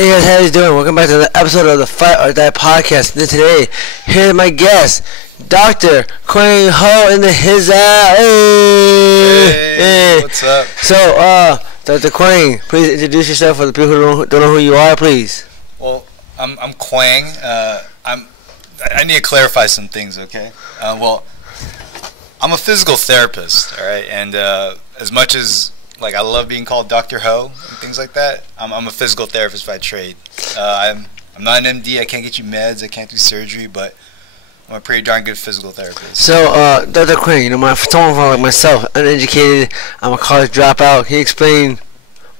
Hey guys, how you doing? Welcome back to another episode of the Fight or Die podcast. And today, here's my guest, Dr. Quang Ho in the his out. Hey, what's up? So, Dr. Quang, please introduce yourself for the people who don't know who you are, please. Well, I'm Quang. I need to clarify some things, okay? Well, I'm a physical therapist, all right, and as much as I love being called Dr. Ho and things like that, I'm a physical therapist by trade. I'm not an MD. I can't get you meds. I can't do surgery, but I'm a pretty darn good physical therapist. So, Dr. Quang, someone like myself, uneducated, I'm a college dropout. Can you explain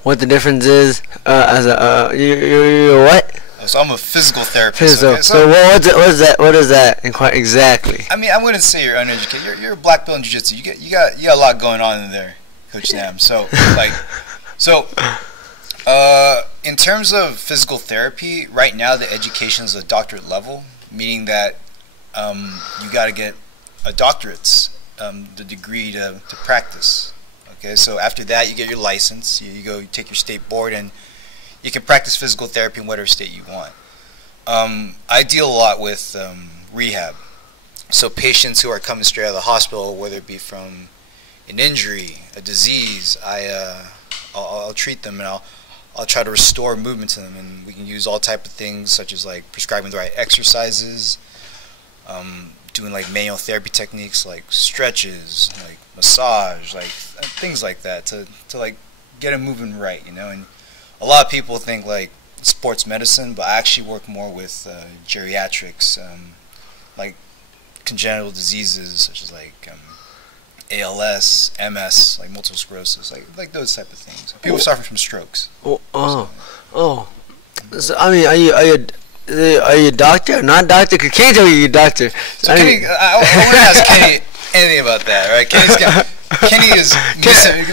what the difference is as a you're what? So I'm a physical therapist. Physical. Okay? So what is that exactly? I mean, I wouldn't say you're uneducated. You're a black belt in jiu-jitsu. You got a lot going on in there, Coach Nam. So in terms of physical therapy, right now the education is a doctorate level, meaning that you got to get a doctorate, the degree to practice. Okay, so after that you get your license. You go, you take your state board, and you can practice physical therapy in whatever state you want. I deal a lot with rehab, so patients who are coming straight out of the hospital, whether it be from an injury, a disease, I'll treat them, and I'll try to restore movement to them, and we can use all type of things such as prescribing the right exercises, doing manual therapy techniques like stretches, massage, things like that to get them moving right, And a lot of people think sports medicine, but I actually work more with geriatrics, congenital diseases such as ALS, MS, multiple sclerosis, those type of things. People suffering from strokes. So, I mean, are you a doctor? Not doctor? Cause Kenny told you you're a doctor. So Kenny, I wouldn't ask Kenny anything about that, right?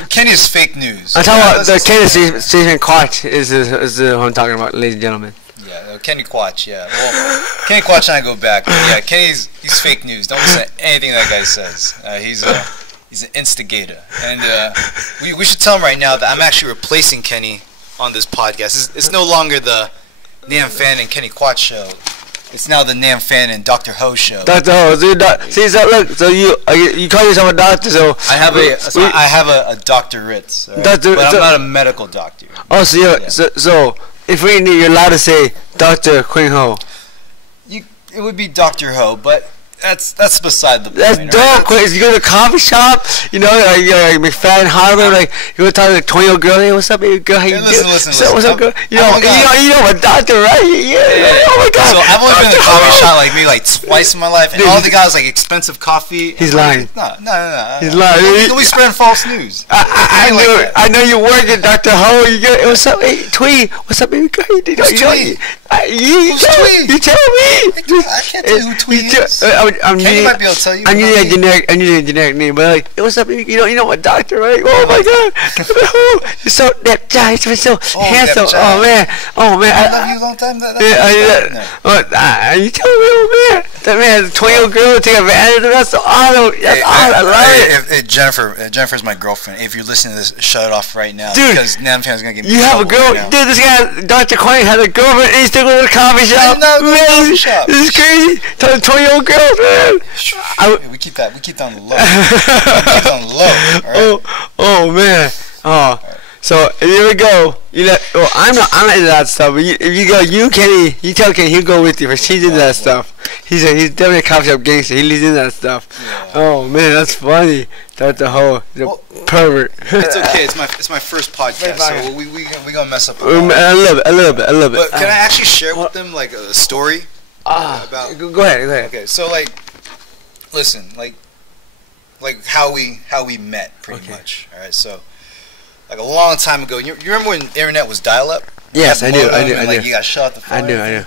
Kenny is fake news. I'm talking about the Kenny Stephen Quach is what I'm talking about, ladies and gentlemen. Yeah, Kenny Quach, yeah. Well, Kenny Quach and I go back, but yeah, he's fake news. Don't listen to anything that guy says. He's an instigator, and we should tell him right now that I'm actually replacing Kenny on this podcast. It's no longer the Nam Fan and Kenny Quach show. It's now the Nam Fan and Dr. Ho show. Dr. Ho, so you call yourself a doctor, so I have a doctorate, right? But I'm not a medical doctor. Oh, so if you're allowed to say Dr. Quang Ho. It would be Dr. Ho, but that's beside the point. That's dope. Right? You go to a coffee shop, like McFadden, Harlem, you go talk to a 20-year-old girl. Hey, what's up, baby girl? How you doing? Listen. What's up, girl? You know, a doctor, right? Yeah. Oh my God. So I've only been in the coffee shop maybe twice in my life, and all the guys expensive coffee. He's lying. No. He's lying. We spread false news. I know you work at Dr. Ho. What's up, hey, Twee? What's up, baby girl? Who's Twee? You tell me. I can't tell you who Twee is. Kenny might be able to tell you. I need a generic name, but hey, what's up? You know what, doctor, right? Oh my God, you're so that guy, you're so handsome. Oh man. I love you a long time. You tell me, oh man, that man has a 20-year-old girl take advantage of that. That's awesome. I love it. Jennifer's my girlfriend. If you're listening to this, shut it off right now, dude. Because Nam Fan's gonna get me. You have a girl, dude. This guy, Dr. Quang, has a girlfriend, and he's still going to the coffee shop. This is crazy. Talking to 20-year-old girls, man. We keep that on the low. We keep it on the low. All right? Oh man. Oh. Right. So if you ever go, I'm not into that stuff. But if you go, you tell Kenny, he'll go with you. But he's into that stuff. He's definitely a coffee shop gangster. He's into that stuff. Yeah. Oh man, that's funny. That's the whole pervert. It's okay. It's my first podcast, so we gonna mess up. A little bit. But can I actually share with them a story? About go ahead. Okay, so listen, how we met pretty much. All right, so a long time ago. You remember when the internet was dial-up? Yes, I do. You got shut off the phone. I do.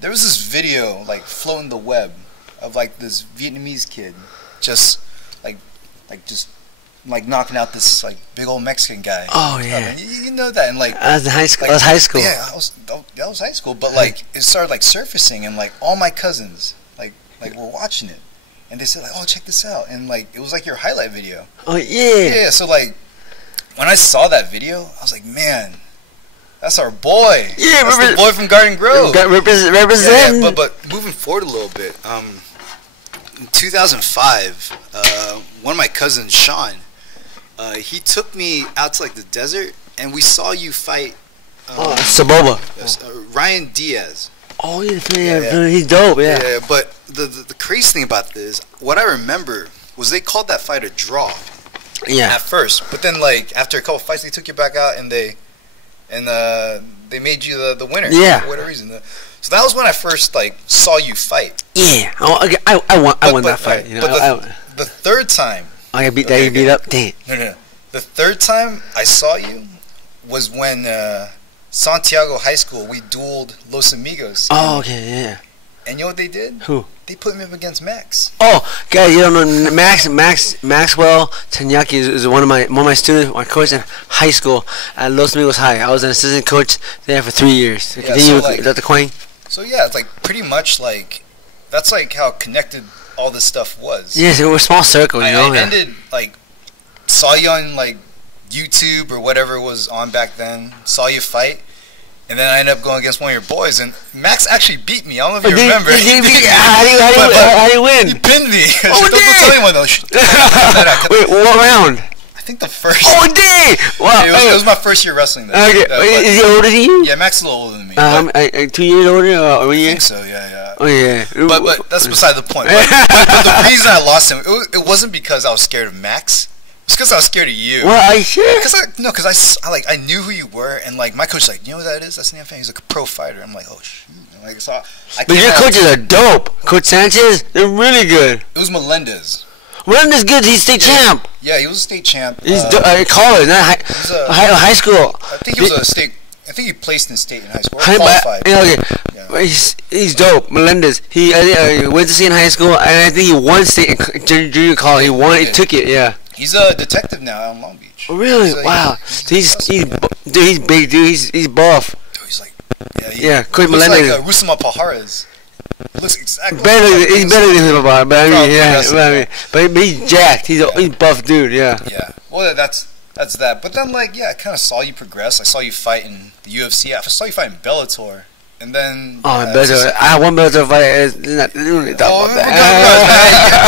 There was this video floating the web of this Vietnamese kid just knocking out this big old Mexican guy. Oh yeah. You know that, and I was in high school. That was high school. Yeah, that was high school. But it started surfacing, and all my cousins were watching it, and they said oh, check this out, and it was your highlight video. Oh yeah. Yeah. So when I saw that video, I was like, man, That's our boy. Yeah, that's the boy from Garden Grove. Represent. Yeah, but moving forward a little bit. In 2005, one of my cousins, Sean, he took me out to like the desert, and we saw you fight. Saboba. Ryan Diaz. Oh, he's dope. Yeah. But the crazy thing about this, what I remember was they called that fight a draw. Yeah. At first, but then like after a couple fights, they took you back out and they made you the winner. Yeah. For whatever reason. So that was when I first like saw you fight. Yeah. I won that fight. You know. But the third time. I got beat up. Damn. No. The third time I saw you was when Santiago High School we dueled Los Amigos. Oh, okay, yeah. And you know what they did? Who? They put me up against Max. Oh, guys, you don't know Maxwell Tanyaki is one of my students, my coach in high school at Los Amigos High. I was an assistant coach there for 3 years. Yeah, Continue so with Dr. Quang. So yeah, it's like pretty much like that's like how connected all this stuff was. Yes, it was a small circle, you know. I ended like saw you on like YouTube or whatever it was on back then. Saw you fight. And then I ended up going against one of your boys, and Max actually beat me. I don't know if you remember. How do you win? He pinned me. Oh, don't tell anyone though. Wait, what round? I think the first. Oh, dang! Wow. It was my first year wrestling though. Okay. Is he older than you? Yeah, Max is a little older than me. 2 years older or 1 year? I think so, yeah. Oh, yeah. But that's beside the point. But the reason I lost him, it wasn't because I was scared of Max. It's because I was scared of you. Well, are you sure? Because I knew who you were, and like my coach was like, you know what that is? That's Nam Fan. He's like a pro fighter. I'm like, oh shoot. And, like, so but your coaches are dope. Coach Sanchez, they're really good. It was Melendez. Melendez good. He's state champ. Yeah, he was a state champ. He's college, not high school. I think he was a state. I think he placed in state in high school. Qualified. Okay. Yeah. He's dope. Melendez. I went to state in high school, and I think he won state in junior college. He won. He took it. Yeah. He's a detective now out in Long Beach. Oh, really? Wow. He's big, dude. He's buff. Dude, he's like, yeah. Coach Melendez. Melendez. Like Rusama Pajares. Looks exactly. He's better than him, but I mean, but he's jacked. He's buff, dude. Yeah. Yeah. Well, that's that. But then, like, I kind of saw you progress. I saw you fight in the UFC. I saw you fight in Bellator. And then Bellator. I had one Bellator fight.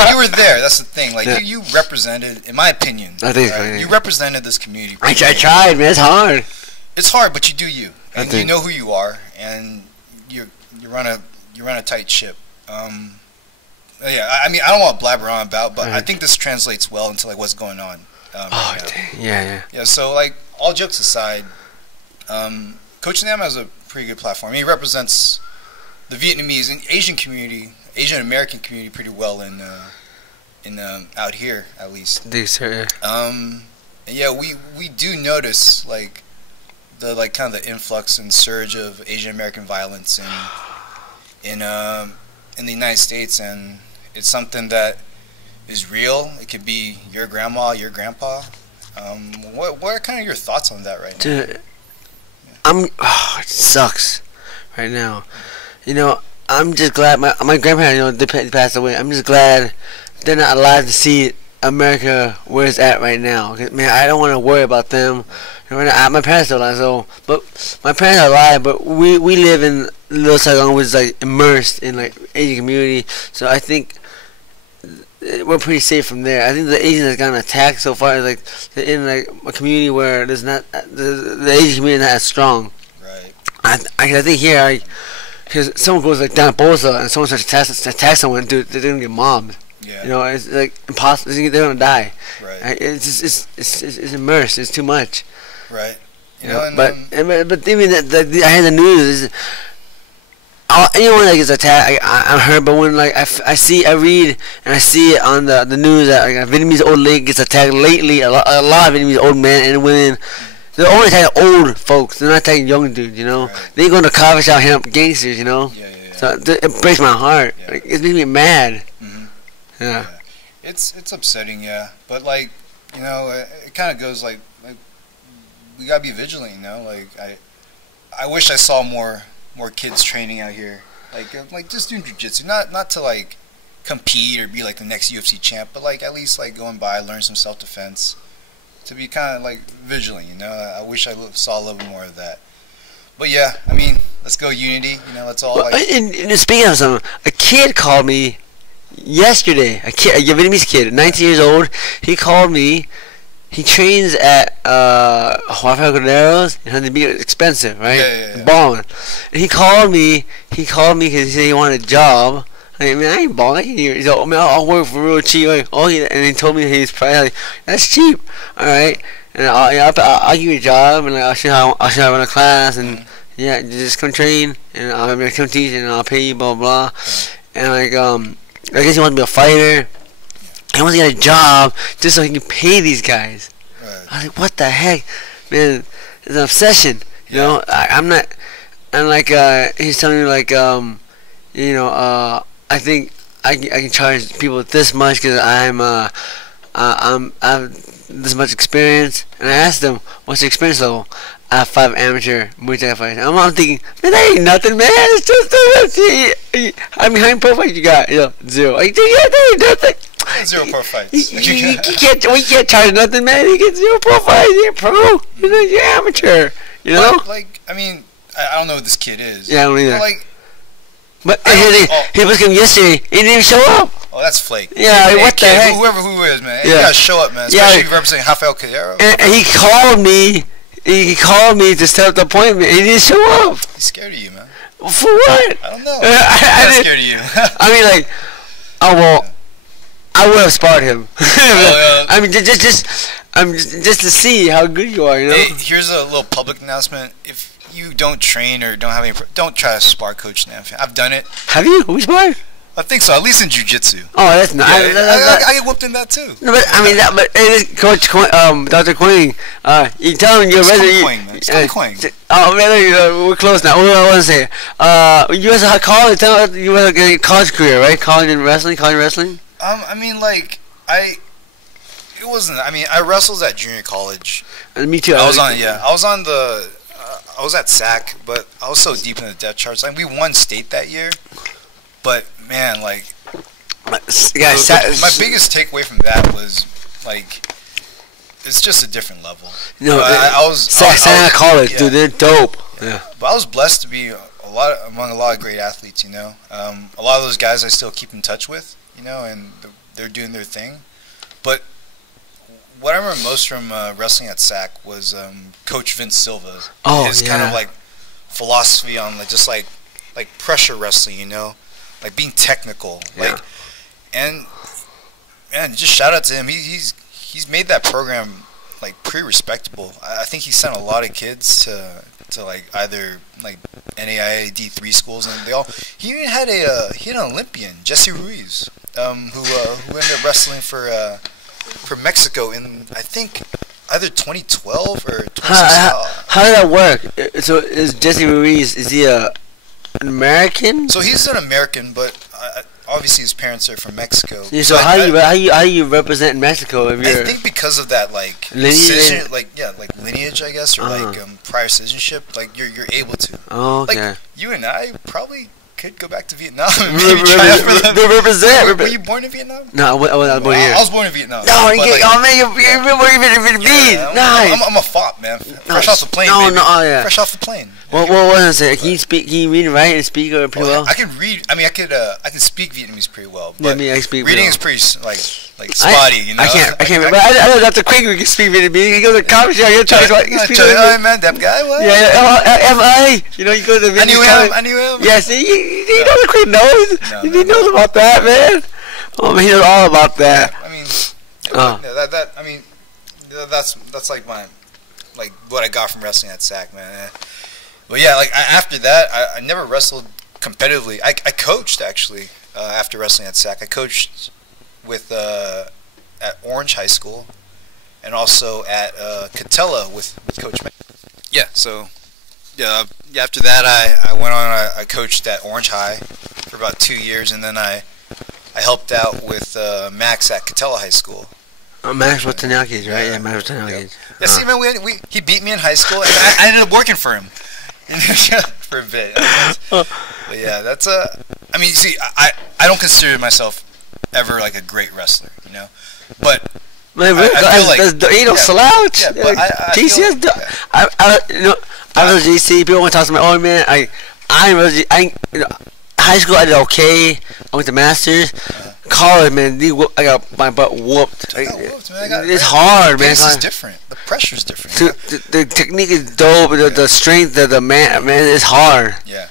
You were there. That's the thing. Like you represented, in my opinion. I think you represented this community. I tried, man. It's hard. It's hard, but you do you, and you know who you are, and you run a tight ship. I mean, I don't want to blabber on about, but I think this translates well into like what's going on. Yeah. So like all jokes aside, Coach Nam has a pretty good platform. I mean, he represents the Vietnamese and Asian community, Asian American community, pretty well in out here at least. We do notice like the kind of the influx and surge of Asian American violence in the United States, and it's something that is real. It could be your grandma, your grandpa. What are kind of your thoughts on that right now? Dude, it sucks right now. You know, I'm just glad my grandparents, they passed away. I'm just glad they're not alive to see America where it's at right now. Man, I don't want to worry about them. My parents are alive, but my parents are alive. But we live in Little Saigon, which is like immersed in like Asian community. So I think we're pretty safe from there. I think the Asians have gotten attacked so far. Like in like a community where there's not the Asian community is not as strong. Right. I think here, because someone goes like down Bosa and someone starts to attack someone, dude, they're gonna get mobbed. Yeah. You know, it's like impossible. They're gonna die. Right. It's immersed. It's too much. Right. But even that I heard the news. Anyone that gets attacked, I'm hurt. But when like I read and I see it on the news that like, a Vietnamese old lady gets attacked lately. A lot of Vietnamese old men and women. They're only attacking old folks. They're not attacking young dudes. You know, right. They go to coffee shop, hit up gangsters. You know. Yeah. So it breaks my heart. Yeah. Like, it makes me mad. Mm-hmm. Yeah. It's upsetting, yeah. But like, it kind of goes like we gotta be vigilant, Like I wish I saw more kids training out here, like just doing jiu-jitsu, not to like compete or be like the next UFC champ, but like at least like going by, learn some self-defense, to be kind of like vigilant, I wish I saw a little bit more of that. But yeah, I mean, let's go Unity. You know, let's all Well, like. and speaking of something, a kid called me yesterday. A Vietnamese kid, 19 years old. He called me. He trains at Hawaii Corderos. It's expensive, right? Yeah. Balling. And he called me. Because he said he wanted a job. I mean, I ain't balling. He's like, oh, man, I'll work for real cheap. Like, and he told me his price. Like, that's cheap. All right. And I'll give you a job, and like, I'll show you how I run a class, and yeah, just come train, and I'm gonna come teach, and I'll pay you, blah blah. And like, I guess he wants to be a fighter. He wants to get a job just so he can pay these guys. Right. I was like, what the heck, man? It's an obsession, you know. I'm not, and like, he's telling me like, you know, I think I can charge people this much because I have this much experience. And I asked them, what's your experience level? I have 5 amateur Muay Thai fights. I'm thinking, man, that ain't nothing, man. It's just how many pro fights you got? You know, 0. I think, yeah, that ain't nothing. 0 pro fights. We can't charge nothing, man. You get 0 pro fights. You're pro. You know, you're amateur. You know? Like, I mean, I don't know who this kid is. Yeah, I don't either. But he was coming yesterday. He didn't even show up. Oh, that's flake. Yeah, hey, what the heck? Who is, man? You gotta show up, man. Especially if you're representing Rafael Cadero. And he called me. He called me to set up the appointment. He didn't show up. He's scared of you, man. For what? I don't know. I'm scared of you. I mean, like, I would have sparred him. I mean, just to see how good you are, you know. Hey, here's a little public announcement. If you don't train or don't have any, don't try to spar Coach Nam. I've done it. Have you? Who sparred? I think so. At least in jiu-jitsu. Oh, that's not. Yeah, I get whooped in that too. No, but I mean, Coach Dr. Quang, you tell him you're ready. It's Quang. Oh man, we're close now. What do I want to say? You was a college. Tell me, you was a college career, right? College wrestling. I mean, like it wasn't. I mean, I wrestled at junior college. Me too. I was at SAC, but I was so deep in the depth charts. Like we won state that year, but man, like my biggest takeaway from that was like it's just a different level. No, I was SAC college, dude. They're dope. Yeah. But I was blessed to be among a lot of great athletes. You know, a lot of those guys I still keep in touch with. You know, and they're doing their thing. But what I remember most from wrestling at SAC was Coach Vince Silva. His kind of like philosophy on just like pressure wrestling, you know, like being technical, like, and just shout out to him. He's made that program like pretty respectable. I think he sent a lot of kids to like either like NAIA D3 schools, and he even had an Olympian, Jesse Ruiz, who ended up wrestling for Mexico in I think either 2012 or 2016. How did that work? So is Jesse Ruiz, is he an American? So he's an American, but obviously his parents are from Mexico. Yeah, so how you represent Mexico? If you're I think because of that like lineage, I guess, or prior citizenship, like you're able to. Oh, okay. Like you and I probably could go back to Vietnam and maybe try out for them. Represent. Were you born in Vietnam? No, I was born here. I was born in Vietnam. No, man, you're born in Vietnam. Nice. I'm a fop, man. Fresh off the plane. Fresh off the plane. What was it? Can you read and write and speak pretty well? I can read. I mean, I can speak Vietnamese pretty well. But I speak reading is pretty like spotty. You know. I can't remember. I know Dr. Quang can speak Vietnamese. He goes to college. He'll try to speak. Oh man, that guy. What? Yeah. M.I. You know, you go to the Vietnamese. I knew him. Yeah. See, you know the Quang knows. He knows about that, man. Oh man, he knows all about that. I mean, I mean, that's like what I got from wrestling at SAC, man. But yeah, like after that, I never wrestled competitively. I coached actually after wrestling at SAC. I coached with at Orange High School and also at Catella with Coach Mac. Yeah, so after that I went on. I coached at Orange High for about 2 years, and then I helped out with Max at Catella High School. Max Watanaki's, right? Yeah, Max Watanaki's. Yeah, see, man, he beat me in high school, and I ended up working for him for a bit. But yeah, that's I mean, see, I don't consider myself ever like a great wrestler, you know, but man, I feel like you don't slouch. Yeah, but TCS, you know, I was JC. People want to talk to me. Oh man, high school I did okay. I went to masters. College, man, I got my butt whooped. It's hard, man. This is different. The pressure's different. The technique is dope. The strength of the man, it's hard. Yeah.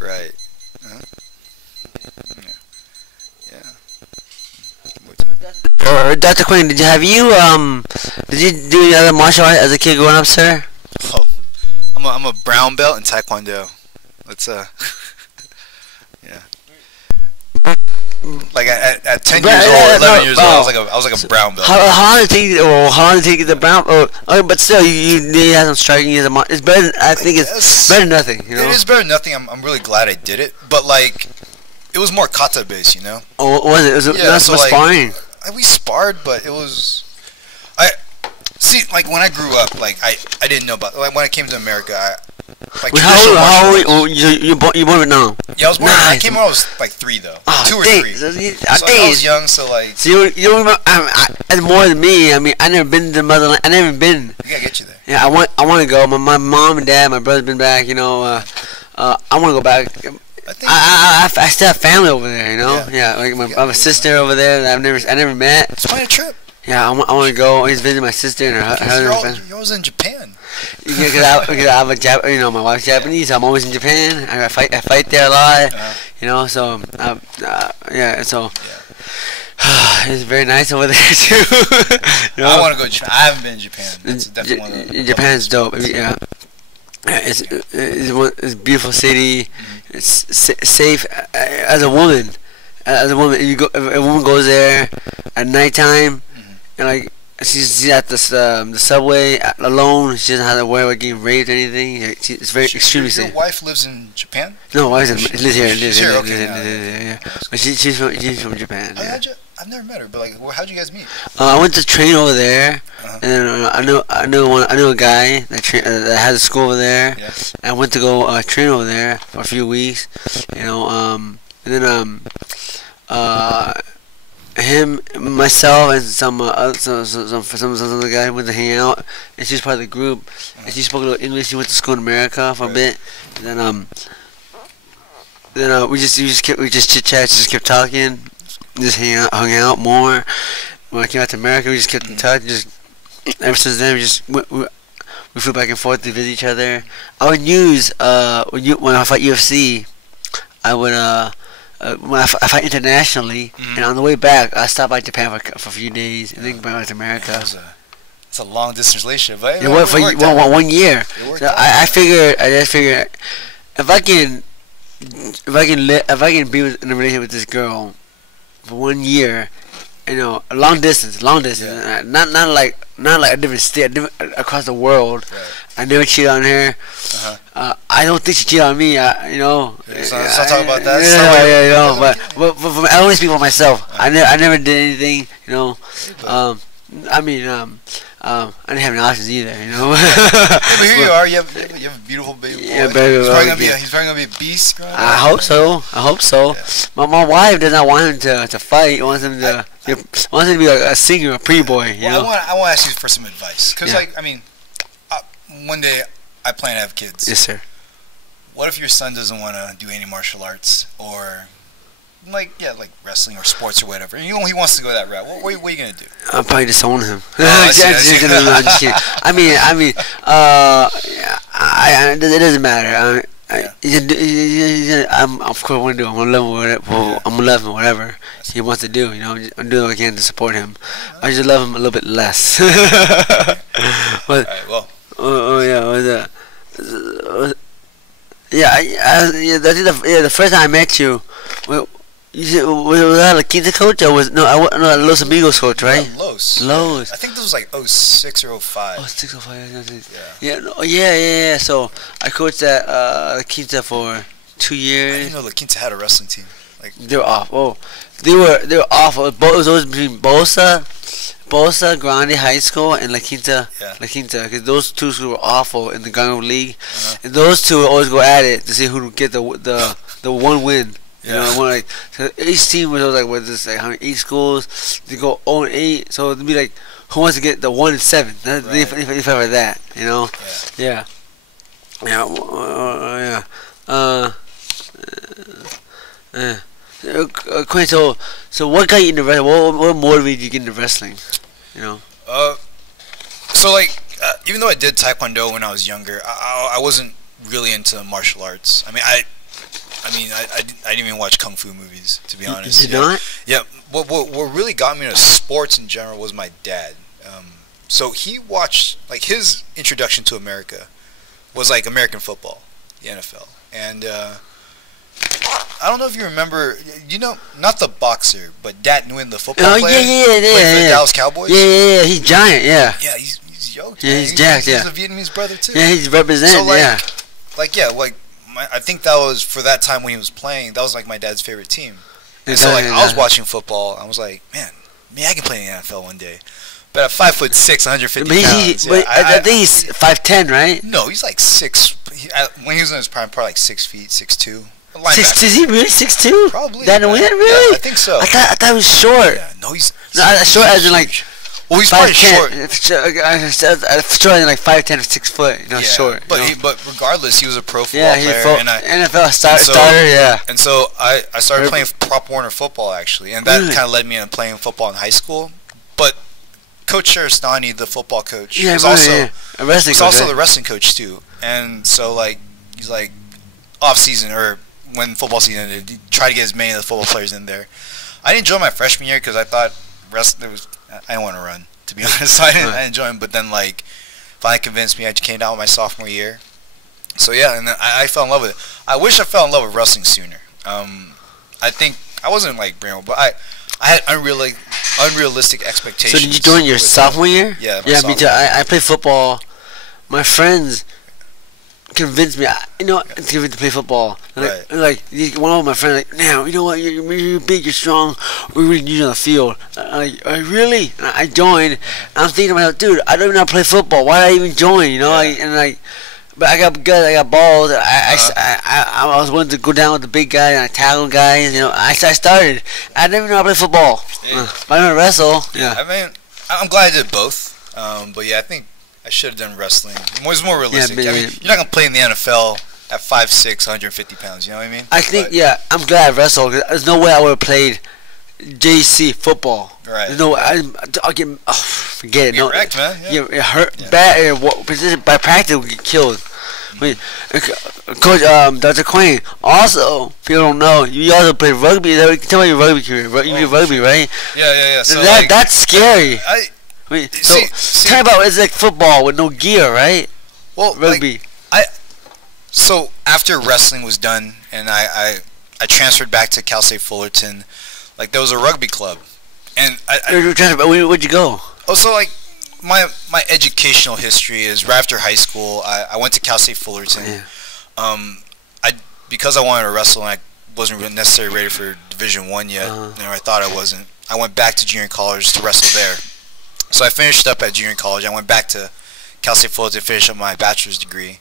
Right. Dr. Quang, did you do any other martial art as a kid growing up, sir? Oh, I'm a brown belt in Taekwondo. Let's yeah. Like at 10 years old, 11 years old, I was like a brown belt. How did you take the brown? But still, you had some striking. It's better. I think it's better than nothing. You know? It is better than nothing. I'm really glad I did it, but like, it was more kata based, you know. Oh, was it? Was sparring? We sparred, but it was. See, like when I grew up, like I didn't know about. Like when I came to America, how old you born now? Yeah, I was born. I came when I was like 3 though, 2 or 3. So I was young, so like. So you don't remember? That's more than me. I mean, I never been to the motherland. I never been. We gotta get you there. Yeah, I want to go. My mom and dad, my brother's been back. You know, I want to go back. I still have family over there. You know. Yeah, like I have a sister over there that I never met. It's quite a trip. Yeah, I want to go. He's visiting my sister and her husband. You're always in Japan. Yeah, because I have my wife's Japanese. So I'm always in Japan. I fight there a lot. You know, so yeah, so it's very nice over there too. You know? I want to go to Japan. I haven't been in Japan. That's definitely one of the Japan's dope. Yeah. It's a beautiful city. It's safe as a woman. If a woman goes there at nighttime, and like she's at the subway alone, she doesn't have to worry about getting raped or anything. It's very extremely safe. Your wife lives in Japan? No, my wife lives here. Yeah. But she's from Japan. Yeah. I've never met her, but like, how'd you guys meet? I went to train over there, and then I knew a guy that has a school over there. Yeah. And I went to go train over there for a few weeks, you know. And then him, myself, and some other guy went to hang out, and she was part of the group. And she spoke a little English. She went to school in America for a bit. And then we just chit chat, just kept talking. Just hung out more. When I came out to America, we just kept in touch. Just ever since then, we flew back and forth to visit each other. I would use when I fight UFC, I would when I fight internationally, and on the way back, I stopped by Japan for a few days, and then back to America. It's a long distance relationship, but it worked for 1 year. So I figured if I can be in a relationship with this girl for 1 year, you know, long distance, not like a different state, across the world. Right. I never cheated on her. I don't think she cheated on me. You know. Let's not talk about that. Yeah, you know. But I only speak for myself. I never did anything. You know. I didn't have any options either. You know. But here you are. You have a beautiful baby boy. Yeah, baby boy. He's probably gonna be a beast. I hope so. Yeah. My wife does not want him to fight. Wants him to be a singer, a pretty boy. You know? I want to ask you for some advice, because one day I plan to have kids. Yes, sir. What if your son doesn't want to do any martial arts, or like wrestling or sports or whatever? You know, he wants to go that route. What are you gonna do? I'll probably disown him. I'm just kidding. It doesn't matter. I'm of course want to do. I'm gonna love him whatever he wants to do. You know, I'm doing what I can to support him. I just love him a little bit less. But the first time I met you, was that a Quinta coach or was Los Amigos coach, right? Los. I think this was like 06 or 05. 06, 05. Yeah. So I coached at La Quinta for 2 years. I didn't know La Quinta had a wrestling team. Like they were awful. They were awful. It was always between Bosa Grande High School and La Quinta. Because those two schools were awful in the Grande League, and those two would always go at it to see who would get the one win. You know, so each team was like how many 8 schools? They go 0-8, so it'd be like who wants to get the 1-7? If ever that, you know. Yeah. Yeah. Yeah. Uh. Quinn, so what got you into wrestling? What motivated you to get into wrestling? You know. So like, even though I did Taekwondo when I was younger, I wasn't really into martial arts. I mean, I didn't even watch kung fu movies, to be honest. You did not? Yeah. What really got me into sports in general was my dad. So he watched, like, his introduction to America was like American football, the NFL, and I don't know if you remember, not the boxer, but Dat Nguyen, the football player. Yeah. For the Dallas Cowboys. Yeah. He's giant. Yeah. Yeah, he's yoked. Yeah, he's jacked. Yeah. He's a Vietnamese brother too. Yeah, he's representing. So, yeah. I think that was, for that time when he was playing, that was like my dad's favorite team. And Exactly, so, like, I was watching football. I was like, man, I can play in the NFL one day. But at 5'6", 150 pounds. I think he's 5'10", right? No, he's like 6. When he was in his prime, probably like 6 feet, 6'2". Is he really 6'2"? Probably. That Nguyen, really? Yeah, I think so. I thought he was short. Yeah, no, he's short as in like. Well, he's probably 5'10". short. Short as in like 5'10" or 6 foot. Short. But regardless, he was a pro football player. NFL starter. Yeah. And so I started playing Prop Warner football, actually, and that kind of led me into playing football in high school. But Coach Sheristani, the football coach, was also the wrestling coach too. And so, like, he's like, off season or when football season ended, he tried to get as many of the football players in there. I didn't join my freshman year because I thought I didn't want to run, to be honest. So I didn't join. But then, like, finally convinced me. I came down with my sophomore year. So yeah, and then I fell in love with it. I wish I fell in love with wrestling sooner. I think I wasn't like brain, but I had unrealistic expectations. So did you join your sophomore year? Yeah. Yeah, me too. I played football. My friends convinced me, to play football. Like one of my friends, like, now, you know what? You're big, you're strong. We really need you on the field. Really? And I joined. And I'm thinking to myself, dude, I don't even know how to play football. Why did I even join? But I got good. I got balls. I was willing to go down with the big guy and I tackle guys. I started. I didn't even know how to play football. But I know how to wrestle. Yeah. I mean, I'm glad I did both. But yeah, I think I should have done wrestling. It was more realistic. Yeah, I mean, you're not gonna play in the NFL at 5'6", 150 pounds. You know what I mean? I think I'm glad I wrestled. There's no way I would have played JC football. Right. There's no way. I'll get. Forget it. Get wrecked, man. Yeah. It hurt bad. Position by practice would get killed. Coach, Dr. Quang, also, people don't know, you also played rugby. Tell me your rugby career. You did rugby, right? Yeah. So that's scary. Tell me about, it's like football with no gear, right? Well, rugby. So after wrestling was done, and I transferred back to Cal State Fullerton, like, there was a rugby club, and where'd you go? Oh, so like, my educational history is right after high school. I went to Cal State Fullerton. Yeah. Because I wanted to wrestle and I wasn't really necessarily ready for Division I yet. I thought I wasn't. I went back to junior college to wrestle there. So I finished up at junior college. I went back to Cal State Fullerton to finish up my bachelor's degree.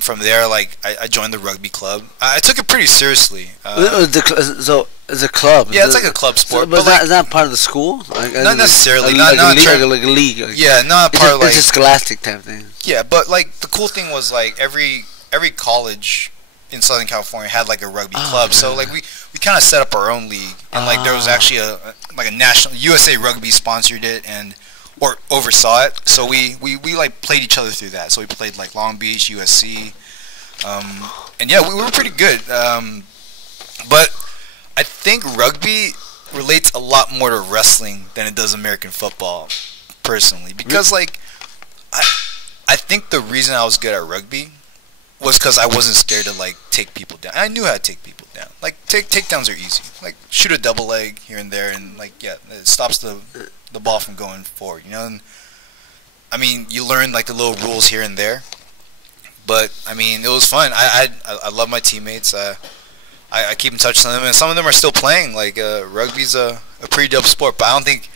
From there, like, I joined the rugby club. I took it pretty seriously. So it's a club. Yeah, it's like a club sport. But is that part of the school? Not necessarily. Like a league. Yeah, not part of, like, it's a scholastic type thing. Yeah, but, like, the cool thing was, like, every college in Southern California had, like, a rugby club. So, like, we kind of set up our own league, and like, there was actually a national USA Rugby sponsored it or oversaw it. So we like played each other through that. So we played, like, Long Beach, USC, and yeah, we were pretty good. But I think rugby relates a lot more to wrestling than it does American football, personally, because, like, I think the reason I was good at rugby was because I wasn't scared to, like, take people down. I knew how to take people down. Like, takedowns are easy. Like, shoot a double leg here and there, and, like, yeah, it stops the ball from going forward, And I mean, you learn, like, the little rules here and there. But I mean, it was fun. I love my teammates. I keep in touch with them, and some of them are still playing. Like, rugby's a pretty dope sport, but I don't think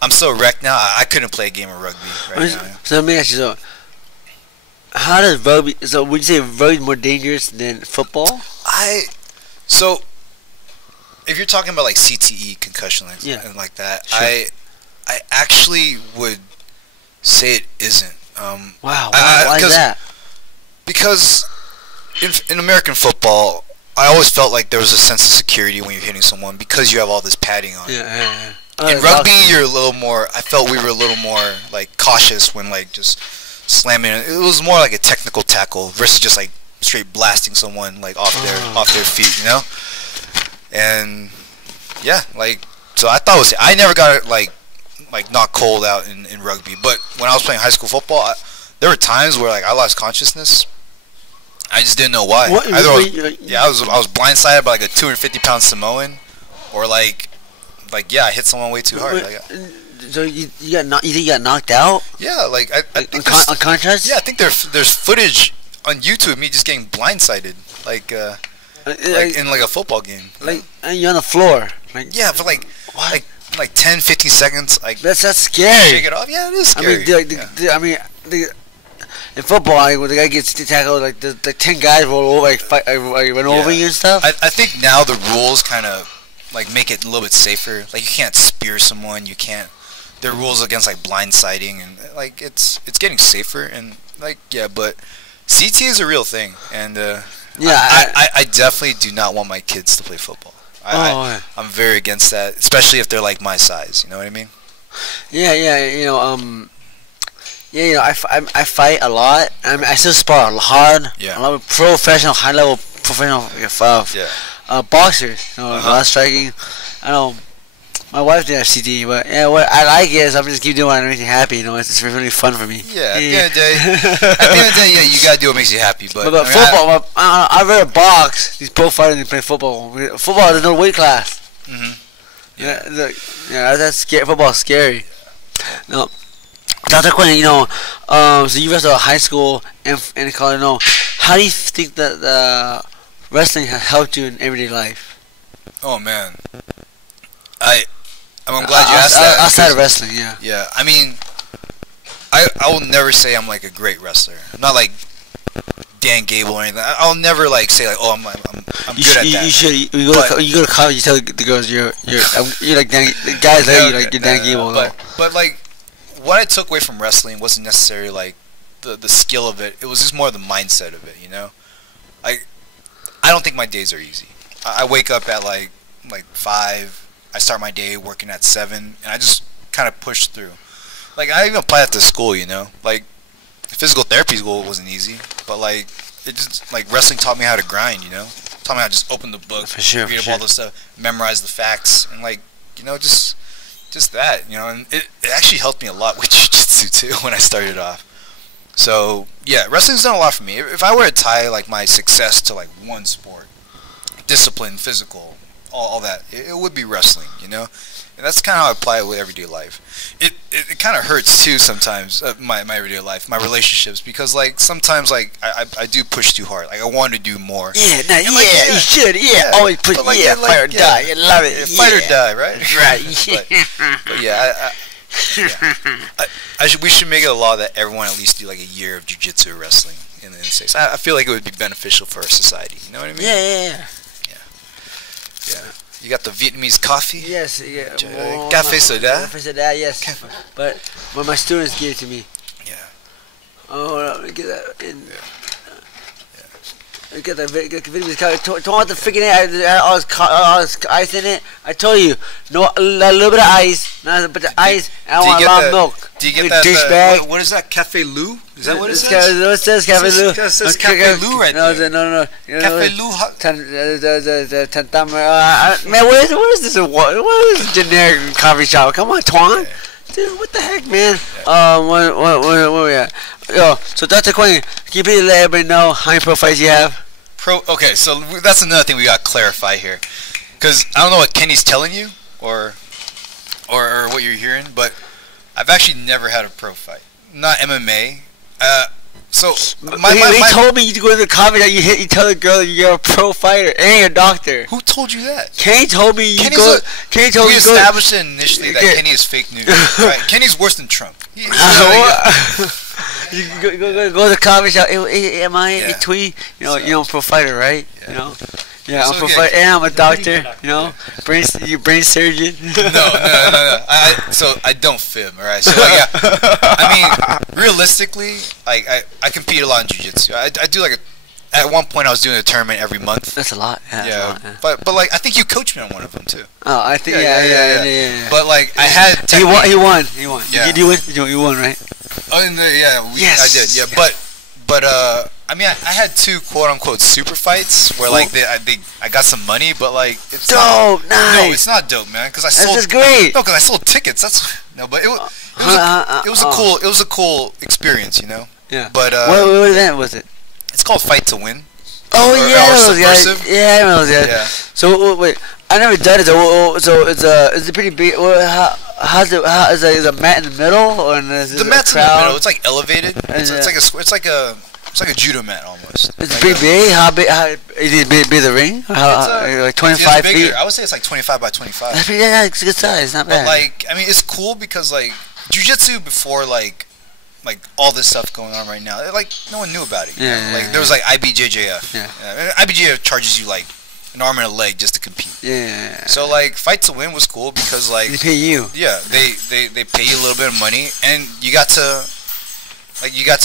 I'm so wrecked now. I couldn't play a game of rugby right now. So let me ask you something. How does rugby? So would you say rugby is more dangerous than football? So if you're talking about, like, CTE, concussion, and like that, sure. I actually would say it isn't. Wow. Why is that? Because in American football, I always felt like there was a sense of security when you're hitting someone because you have all this padding on. Yeah. In rugby, you're a little more. I felt we were a little more like cautious when like just slamming. It was more like a technical tackle versus just like straight blasting someone like off their feet, you know. And yeah, like so I thought I never got like knocked cold out in rugby, but when I was playing high school football, there were times where like I lost consciousness. I just didn't know why. What? I was blindsided by like a 250-pound Samoan, or like I hit someone way too hard. So you think you got knocked out? Yeah, like I think unconscious? Yeah, I think there's footage on YouTube of me just getting blindsided, like in like a football game. Like you're on the floor. Like yeah, for like 10, 15 seconds. Like that's scary. Shake it off. Yeah, it is scary. I mean, in football, like, when the guy gets tackled, like the 10 guys roll over, run over you and stuff. I think now the rules kind of like make it a little bit safer. Like you can't spear someone. You can't. There are rules against like blindsiding, and like it's getting safer, and like but CT is a real thing, and I definitely do not want my kids to play football. I'm very against that, especially if they're like my size. You know what I mean? Yeah, I fight a lot. I mean, I still spar hard. Yeah. A lot of professional, high level professional boxers. Last striking. I know my wife did have CT, but yeah, what I like is I'm just keep doing what makes me happy. You know, it's really fun for me. Yeah. At the end of the day, yeah, you gotta do what makes you happy. But football, I'd rather box these pro fighters than play football. Football, there's no weight class. That's scary. Football's scary. No. Dr. Quang, so you wrestled at high school and college. How do you think that wrestling has helped you in everyday life? Oh man, I'm glad you asked that. Outside of wrestling, yeah. Yeah, I mean, I will never say I'm like a great wrestler. I'm not like Dan Gable or anything. I'll never like say like, oh, I'm good at that. You should. You go to college. You tell the girls you're like Dan. The guys like you like you're Dan Gable. But like. What I took away from wrestling wasn't necessarily like the skill of it. It was just more the mindset of it, you know. I don't think my days are easy. I wake up at like 5. I start my day working at 7, and I just kind of push through. Like I even apply that to school, you know. Like physical therapy school wasn't easy, but like it just like wrestling taught me how to grind, you know. Taught me how to just open the book, read up all this stuff, memorize the facts, and like just that, you know, and it actually helped me a lot with jiu-jitsu too when I started off. So yeah, wrestling's done a lot for me. If I were to tie like my success to like one sport, discipline, physical, all that, it would be wrestling, you know. And that's kind of how I apply it with everyday life. It kind of hurts too sometimes, my everyday life, my relationships, because like sometimes like I do push too hard. Like I want to do more. Yeah, you should. Yeah, always push. Like, fight or die. You love it. Fight or die, right? Right. but yeah, we should make it a law that everyone at least do like a year of jiu-jitsu or wrestling in the United States. I feel like it would be beneficial for our society. You know what I mean? Yeah. You got the Vietnamese coffee? Yes, yeah. Café soda? Café soda, yes. But my students gave it to me. Yeah. Oh, let me get that in. Get the Vietnamese coffee. Don't want the freaking all this ice in it. I told you, a little bit of ice, not but the ice. I want a lot of milk. Do you get that? What is that? Café Lou? Is that what it says? It says Café Lou. It says Café Lou right there. No. Café Lou. Man, what is this? What is this generic coffee shop? Come on, Twan. Dude, what the heck, man? Where we at? Yo, so Dr. Quang, can you please let everybody know how many pro fights you have? Okay, so that's another thing we got to clarify here. Because I don't know what Kenny's telling you or what you're hearing, but I've actually never had a pro fight. Not MMA. So he told me you go to the coffee that you tell the girl that you're a pro fighter and you're a doctor. Who told you that? Kenny told me we established initially that Kenny is fake news. Right? Kenny's worse than Trump. You go to the coffee shop. Am I a tweet? You're a pro fighter, right? Yeah. Yeah, I'm a pro fighter and I'm a doctor. Brain surgeon. No. So I don't fib, all right. So I mean, realistically, I compete a lot in jiu-jitsu. I do like at one point I was doing a tournament every month. That's a lot. Yeah. Yeah. That's a lot, yeah. But like I think you coached me on one of them too. Oh, I think yeah. But like I had He won. Yeah. Did you win? You won, right? Oh, Yes. I did. Yeah, but I mean I had 2 quote unquote super fights where like I got some money, but like it's dope. Nice. No, it's not dope, man. Because I sold. That's great. No, because I sold tickets. But it was a cool experience, you know. Yeah. But what event was it? it's called Fight to Win. Oh yeah, those guys. Subversive. Yeah, I remember those guys. Yeah. So wait, I never done it. So is it pretty big? How's it? Is a mat in the middle or is The mat's in the middle. It's like elevated. It's like a judo mat almost. It's like pretty big. How big? How is it big the ring? Like 25 feet. I would say it's like 25 by 25. That's pretty. Yeah, it's a good size. Not bad. But like, I mean, it's cool because like jiu-jitsu before like all this stuff going on right now, like no one knew about it. Yeah. Like there was like IBJJF. Yeah. IBJJF charges you like an arm and a leg just to compete. Yeah. So like Fight to Win was cool because like they pay you. Yeah, they pay you a little bit of money and you got to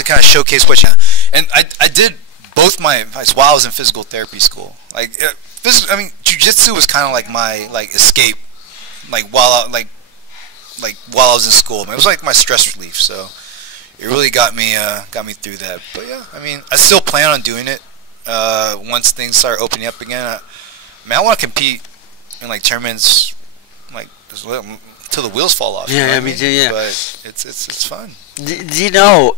kind of showcase what you. And I did both my fights while I was in physical therapy school. Like jiu-jitsu was kind of like my like escape, like while I was in school. It was like my stress relief. So it really got me through that. But yeah, I mean, I still plan on doing it once things start opening up again. I want to compete in like tournaments like till the wheels fall off. Yeah, me too. Yeah, but it's fun. Do you know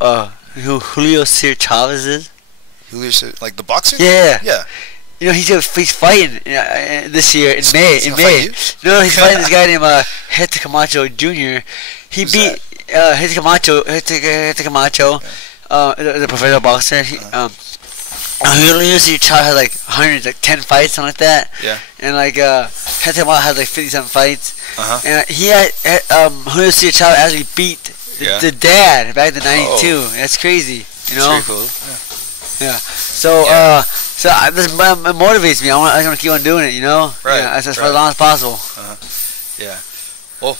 who Julio Chavez is? Julio, like the boxer? Yeah. Yeah. You know, he's fighting this year in May. No, he's fighting this guy named Hector Camacho Jr. He beat Hector Camacho, the professional boxer. Julio Chavez has like 10 fights, something like that. Yeah. And like Hector Camacho has like 57 fights. And he had Julio Chavez actually beat the dad back in '92. Oh. That's crazy. You know. That's pretty cool. Yeah. So this motivates me. I want to keep on doing it. You know. Right. Yeah. For as long as possible. Yeah. Well,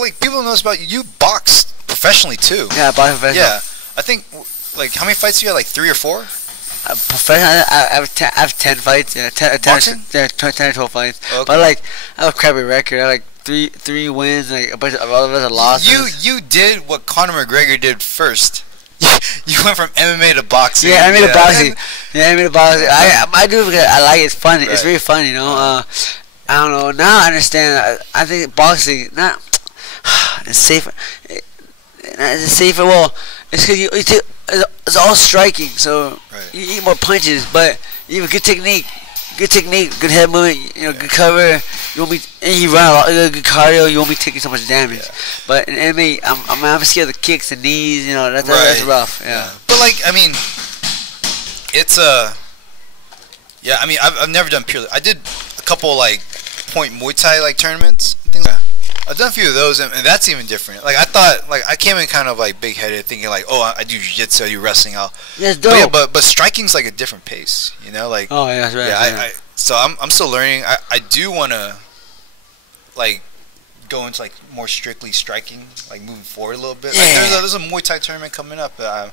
like people know about you. You box professionally too. Yeah, I box professionally. Yeah. I think like how many fights do you have? Like 3 or 4? Professional. I have 10 fights. Yeah, 10 or 12 fights. Okay. But like I have a crappy record. I have like three wins, like a bunch of other losses. You did what Conor McGregor did first. You went from MMA to boxing. Yeah, MMA to boxing. I do because I like it. It's fun. Right. It's very fun, you know. I don't know. Now I understand. I think boxing it's safer. It's safer. Well, it's because it's all striking, so you eat more punches, but you have a good technique, good head movement, you know, good cover. You won't be, and you run a lot, good cardio. You won't be taking so much damage. Yeah. But in MMA, I'm scared of the kicks and knees. You know, that's rough. Yeah. But like, I mean, it's yeah. I mean, I've never done purely. I did a couple like point Muay Thai like tournaments and things. I've done a few of those, and that's even different. Like I thought, like I came in kind of like big headed, thinking like, oh, I do jiu-jitsu, I do wrestling. That's dope. But striking's like a different pace, you know, like. Oh yeah, that's right. Yeah, so I'm still learning. I do want to like go into like more strictly striking, like moving forward a little bit. Yeah. Like there's a Muay Thai tournament coming up that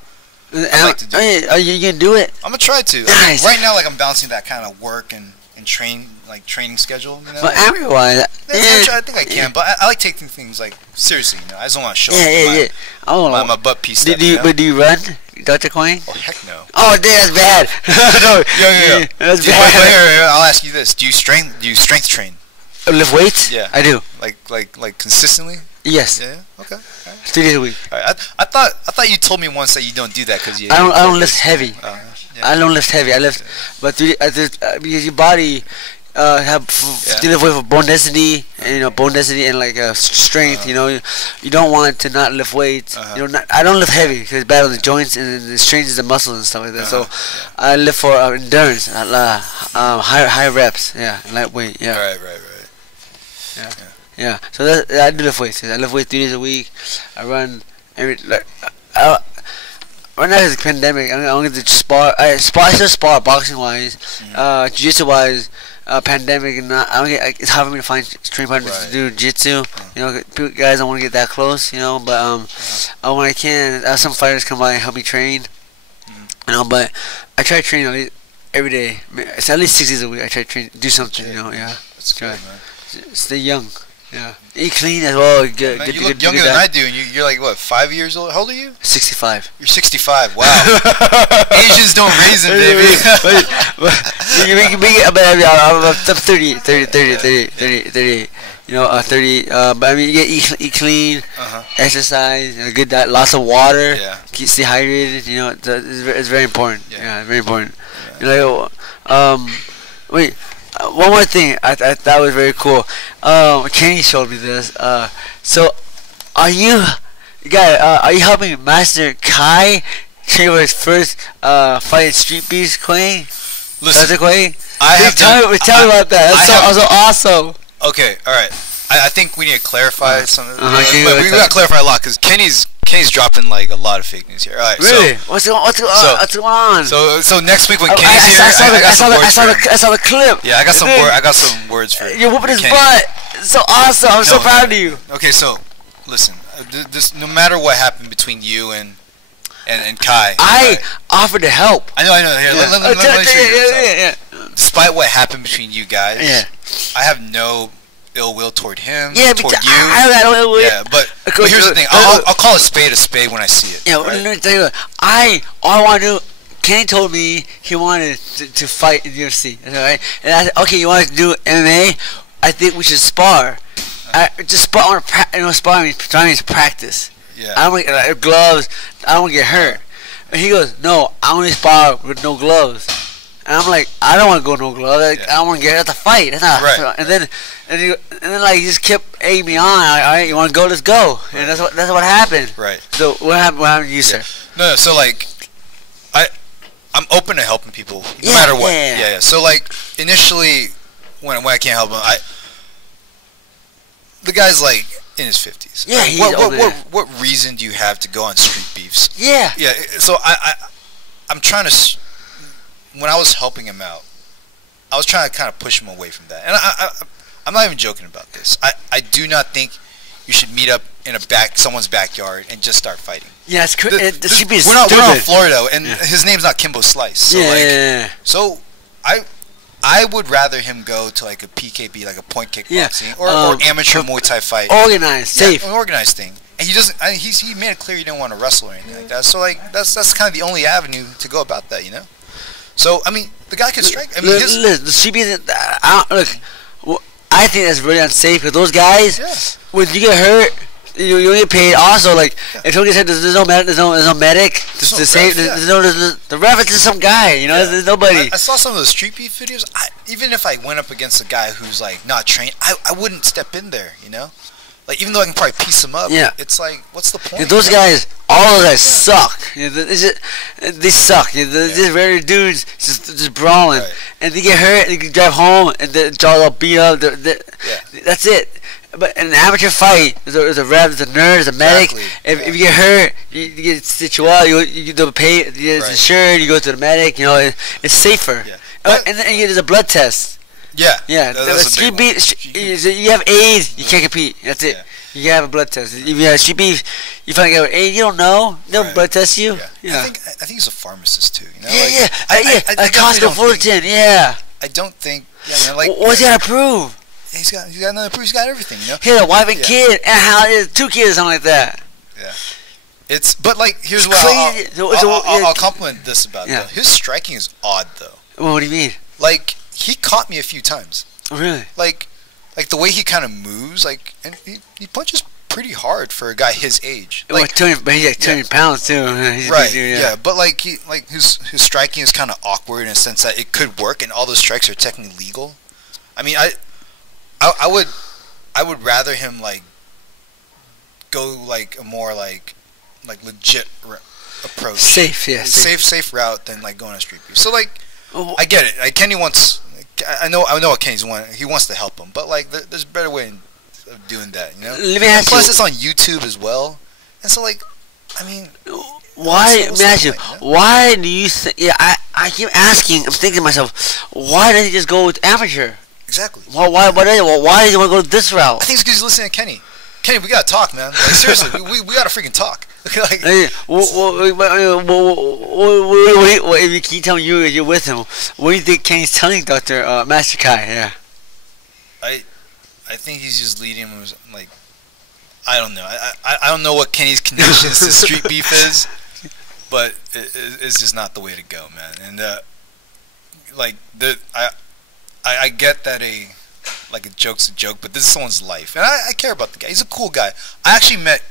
I'd like to do. Are you gonna do it? I'm gonna try to. Nice. Right now, like I'm balancing that kind of work and training schedule. You know. But amateur-wise, I think I can, but I like taking things like seriously. You know, I just don't want to show my butt piece. But do you run, Dr. Quang? Oh heck no. Oh, dude, that's bad. No, yeah. That's bad. Wait, I'll ask you this: Do you strength train? Lift weights? Yeah, I do. Like consistently? Yes. Yeah. Okay. Right. 3 days a week. All right. I thought you told me once that you don't do that because you. I don't lift heavy. Yeah. I don't lift heavy. I lift, but because your body to lift weight for bone density, and you know, bone density and like strength. You know, you don't want to not lift weights. You know, I don't lift heavy because it's bad on the joints and it strains the muscles and stuff like that. So I lift for endurance, high reps. Yeah, lightweight. Yeah. Right. Yeah. So I do lift weights. I lift weights 3 days a week. I run right now it's a pandemic. I'm going to spar. I still spar boxing wise, jiu-jitsu wise. pandemic and I don't get, it's hard for me to find training partners to do jiu-jitsu. You know, guys don't want to get that close. You know, but when I can, I have some fighters come by and help me train. You know, but I try to train at least every day. It's at least 6 days a week. I try to train, do something. You know, yeah. That's good, man. Stay young. Yeah. Eat clean as well. Get, man, you look younger than I do, and you're like, what, 5 years old? How old are you? 65. You're 65. Wow. Asians don't raisin, baby. I'm 38. You know, 30. But I mean, you get eat clean, exercise, a good diet, lots of water. Yeah. Stay hydrated. You know, it's very important. Yeah, very important. Yeah. You know, wait. One more thing, I thought was very cool. Kenny showed me this. So, are you helping Master Kai train for his first fight in Street Beefs, Quang? Listen, Dr. Quang? tell me about that. That's so awesome. Okay, all right. I think we need to clarify something. We got to clarify a lot because Kenny's dropping like a lot of fake news here. All right, really? So, what's going on? So next week when Kenny's here, I saw the clip. Yeah, I got some words for you're whooping his butt. It's so awesome. I'm so proud of you. Okay, so listen, this no matter what happened between you and Kai, I offered to help. I know. Here, let me show you. Despite what happened between you guys, I have no ill will toward him, toward you. I have no ill will. Yeah, but here's the thing. I'll call a spade when I see it. Yeah, let me tell you. All I want to do. Kenny told me he wanted to fight in UFC. Right? And I said, okay, you want to do MMA? I think we should spar. Just spar. I want to spar means practice. Yeah. I don't want to get gloves. I don't want to get hurt. And he goes, no, I only spar with no gloves. And I'm like, I don't want to go no gloves. Like, I don't want to get at the fight. That's not right. And then like he just kept egging me on. All right, you want to go? Let's go. Right. And that's what happened. Right. So what happened to you, sir? No. So like, I'm open to helping people no matter what. Yeah. So like initially, when I can't help him, the guy's like in his 50s. Yeah, he's what reason do you have to go on Street Beefs? Yeah. Yeah. So I'm trying to. When I was helping him out, I was trying to kind of push him away from that. And I'm not even joking about this. I do not think you should meet up in someone's backyard and just start fighting. Yeah, it's crazy. We're not in Florida, and his name's not Kimbo Slice. So So I would rather him go to like a PKB, like a point kickboxing, or amateur Muay Thai fight. Organized, safe. An organized thing. And he doesn't. He made it clear he didn't want to wrestle or anything like that. So like that's kind of the only avenue to go about that, you know. So I mean, the guy can strike. I mean, the CB. Look, I think that's really unsafe because those guys, when you get hurt, you get paid. Also, like if someone gets hurt, there's no medic. The ref is just some guy. You know, there's nobody. I saw some of those Street Beef videos. Even if I went up against a guy who's like not trained, I wouldn't step in there. You know. Like, even though I can probably piece them up, it's like, what's the point? Those guys, all those guys suck. They suck. They're just regular dudes just brawling. Right. And they get hurt, and they can drive home, and their jaw's all beat up. That's it. But in an amateur fight, there's a ref, there's a nurse, there's a medic. If you get hurt, you get stitched out, you do pay, you get insured, you go to the medic, you know, it's safer. Yeah. And then there's a blood test. Yeah. Street Beef, you have AIDS, you can't compete. That's it. You have a blood test. If you have Street Beef, you find out AIDS, you don't know. They'll blood test you. Yeah. I think he's a pharmacist too. You know? Like Costco Fullerton. Yeah. I don't think. Yeah, man, like, what's he got to prove? He's got nothing to prove. He's got everything. You know. He had a wife and kid, and 2 kids, something like that. Yeah. But like, here's what I'll compliment this about. Though. His striking is odd though. Well, what do you mean? Like, he caught me a few times. Oh, really? Like the way he kind of moves, like, and he punches pretty hard for a guy his age. Like, but he's like 200 pounds too. He's right. Yeah. But like his striking is kind of awkward in a sense that it could work, and all those strikes are technically legal. I mean, I would rather him like go like a more like legit approach. Safe route than like going on Street Beef. So like, I get it. Like, Kenny wants. I know what Kenny's want. He wants to help him, but like, there's a better way of doing that, you know. Let me ask you. Plus, it's on YouTube as well, and so like, I mean, why? Let me ask you. Why do you think? Yeah, I keep asking. I'm thinking to myself, why didn't he just go with amateur? Exactly. Why did he want to go this route? I think it's because he's listening to Kenny. Kenny, we gotta talk, man. Like, seriously, we gotta freaking talk. Like, Hey, if you keep telling you're with him, what do you think Kenny's telling Dr. Master Kai? Yeah. I think he's just leading him. Like, I don't know. I don't know what Kenny's connections to street beef is, but it's just not the way to go, man. And like I get that a joke's a joke, but this is someone's life, and I care about the guy. He's a cool guy. I actually met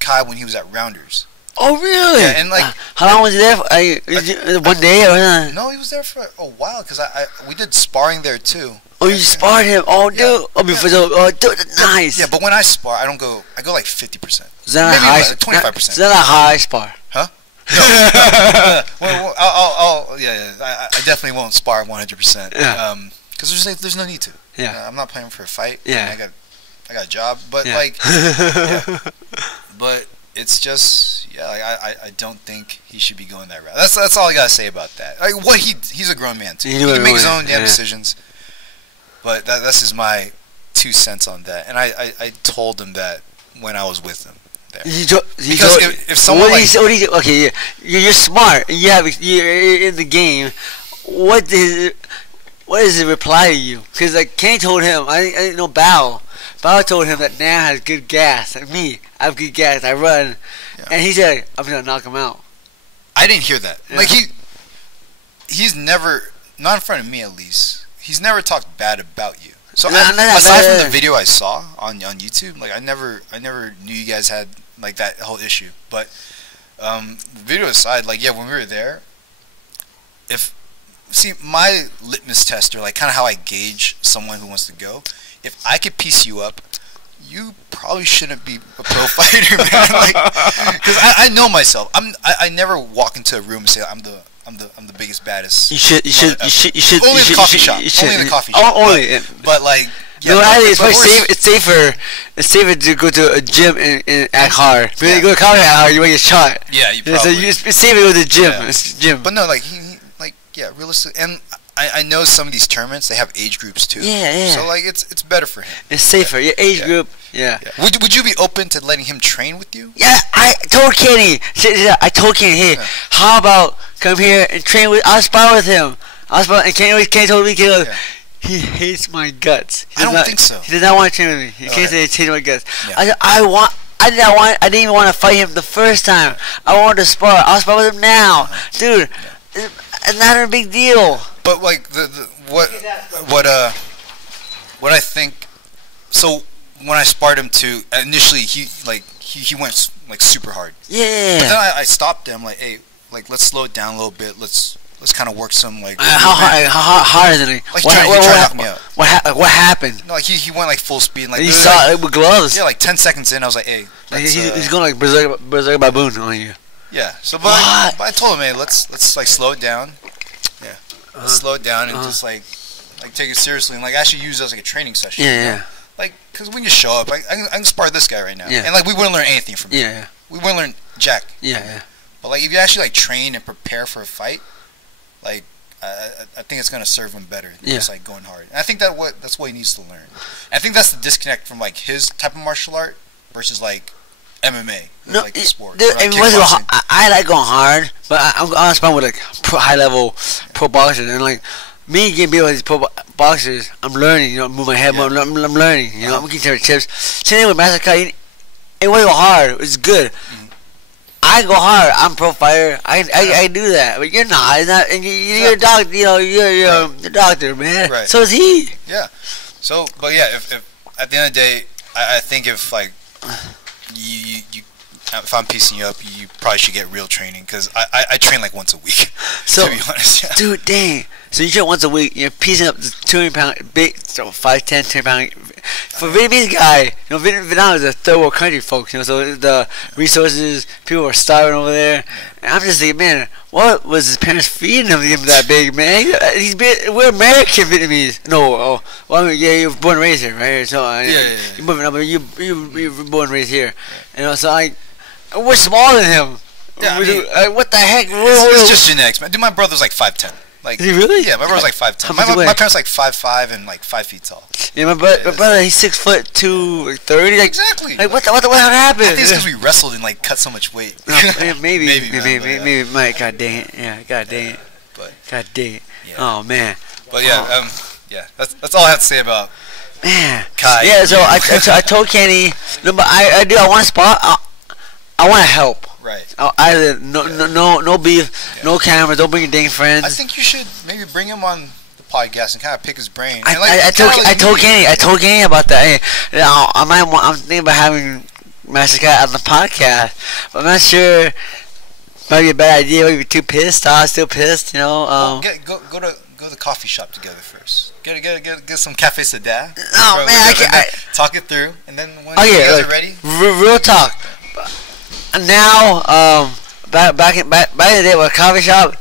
Kai when he was at Rounders. Oh really? Yeah, and like, how long was he there? One day or no, he was there for a while because we did sparring there too. Oh, you sparred him? Oh, dude. Yeah. Oh, before dude, nice. Yeah, but when I spar, I go like 50%. Is that maybe a high? 25%. Is that a high spar? Huh? No. Well, I definitely won't spar 100%. Yeah. Because there's no need to. Yeah. You know, I'm not playing for a fight. Yeah. I got a job, but yeah. like, yeah. But it's just I don't think he should be going that route. That's all I gotta say about that. Like, he's a grown man too. He can make his own damn decisions. But that's just my 2 cents on that. And I told him that when I was with him there. Because if someone okay, you're smart. You're in the game. What does it reply to you? Because like Kenny told him, I didn't know Bao. Bao told him that Nam has good gas. Like me, I have good gas. I run, and he said, "I'm gonna knock him out." I didn't hear that. Yeah. Like he's never, not in front of me at least. He's never talked bad about you. So aside from the video I saw on YouTube, like I never knew you guys had like that whole issue. But video aside, like when we were there, my litmus test, or like kind of how I gauge someone who wants to go, if I could piece you up, you probably shouldn't be a pro fighter, man. Because I know myself. I never walk into a room and say I'm the biggest, baddest. You should. Only in the coffee shop. Only in the coffee shop. Oh, only. But like, yeah, no, it's safer. It's safer to go to a gym and act hard. But you go to college act hard, you might get shot. Yeah, you probably. So it's safer to go to the gym. Yeah. It's gym. But no, like realistic. And I know some of these tournaments they have age groups too. Yeah. So like it's better for him. It's safer. Your age group. Yeah. Would you be open to letting him train with you? Yeah, I told Kenny. Hey, how about come here and train with? I'll spar with him. And Kenny told me, he hates my guts. I don't think so. He does not want to train with me. He can't say he hates my guts. Yeah. I didn't even want to fight him the first time. I wanted to spar. I'll spar with him now, dude. It's not a big deal. But like what I think. So when I sparred him too, initially he went like super hard. Yeah. But then I stopped him like, hey, like let's slow it down a little bit. Let's kind of work some like. How hard is it? Like he tried to knock me out. What happened? No, like he went like full speed. Like you saw it with gloves. Yeah, like 10 seconds in, I was like, hey. He's going like berserk baboon on you. Yeah. So but I told him, hey, let's like slow it down. Yeah. Let's slow it down and just like take it seriously and like actually use it as like a training session. Yeah. You know? Like, because we can just show up. I can spar this guy right now. Yeah. And like we wouldn't learn anything from him. Yeah. We wouldn't learn jack. Yeah. But like if you actually like train and prepare for a fight, like I think it's gonna serve him better than just like going hard. And I think that's what he needs to learn. And I think that's the disconnect from like his type of martial art versus like MMA, like the sport. Dude, I like going hard, but I'm spar with like high level pro boxers, and like me getting beat with these pro boxers, I'm learning. You know, move my head, I'm learning. You know, I'm getting different tips. Same thing with Master Kai. It wasn't hard. It's good. I go hard. I'm pro fighter. I do that, but you're not. It's not. And you're a doctor. You know, you're a doctor, man. Right. So is he. Yeah. So, but yeah, if at the end of the day, I think if like you if I'm piecing you up, you probably should get real training because I train like once a week. So, to be honest, dude, dang. So you train once a week. You're piecing up this 200-pound big, so 5'10", 10-pound. For Vietnamese guy, you know, Vietnam is a third world country, folks. You know, so the resources, people are starving over there. And I'm just thinking, man, what was his parents feeding him to give him that big, man? We're American Vietnamese. No, well, I mean, yeah, you're born and raised here, right? So you're born and raised here. You know, so we're smaller than him. Yeah, I mean, what the heck? It's just genetics, man. Dude, my brother's like 5'10". Like, is he really? Yeah, my brother's like 5'10". My parents like 5'5" and like 5 feet tall. Yeah, my brother, he's 6'2", like 30. Like, exactly. Like what happened? I think it's because we wrestled and like cut so much weight. No, maybe, yeah. God dang it. Yeah, God dang it. But God dang it. yeah. Oh man. But yeah, yeah. That's all I have to say about Kai. Yeah, so I told Kenny, no, but I want to spot. I want to help. Right. No beef, no camera. Don't bring your dang friends. I think you should maybe bring him on the podcast and kind of pick his brain. I told Kenny about that. Hey, I'm thinking about having Master Cat on the podcast, but I'm not sure. Might be a bad idea. Might be too pissed. I'm still pissed. Well, go to the coffee shop together first. Get some cafe sada. Oh man, I talk it through, and then when you guys are ready. Real talk. Now, back in the day, with a coffee shop,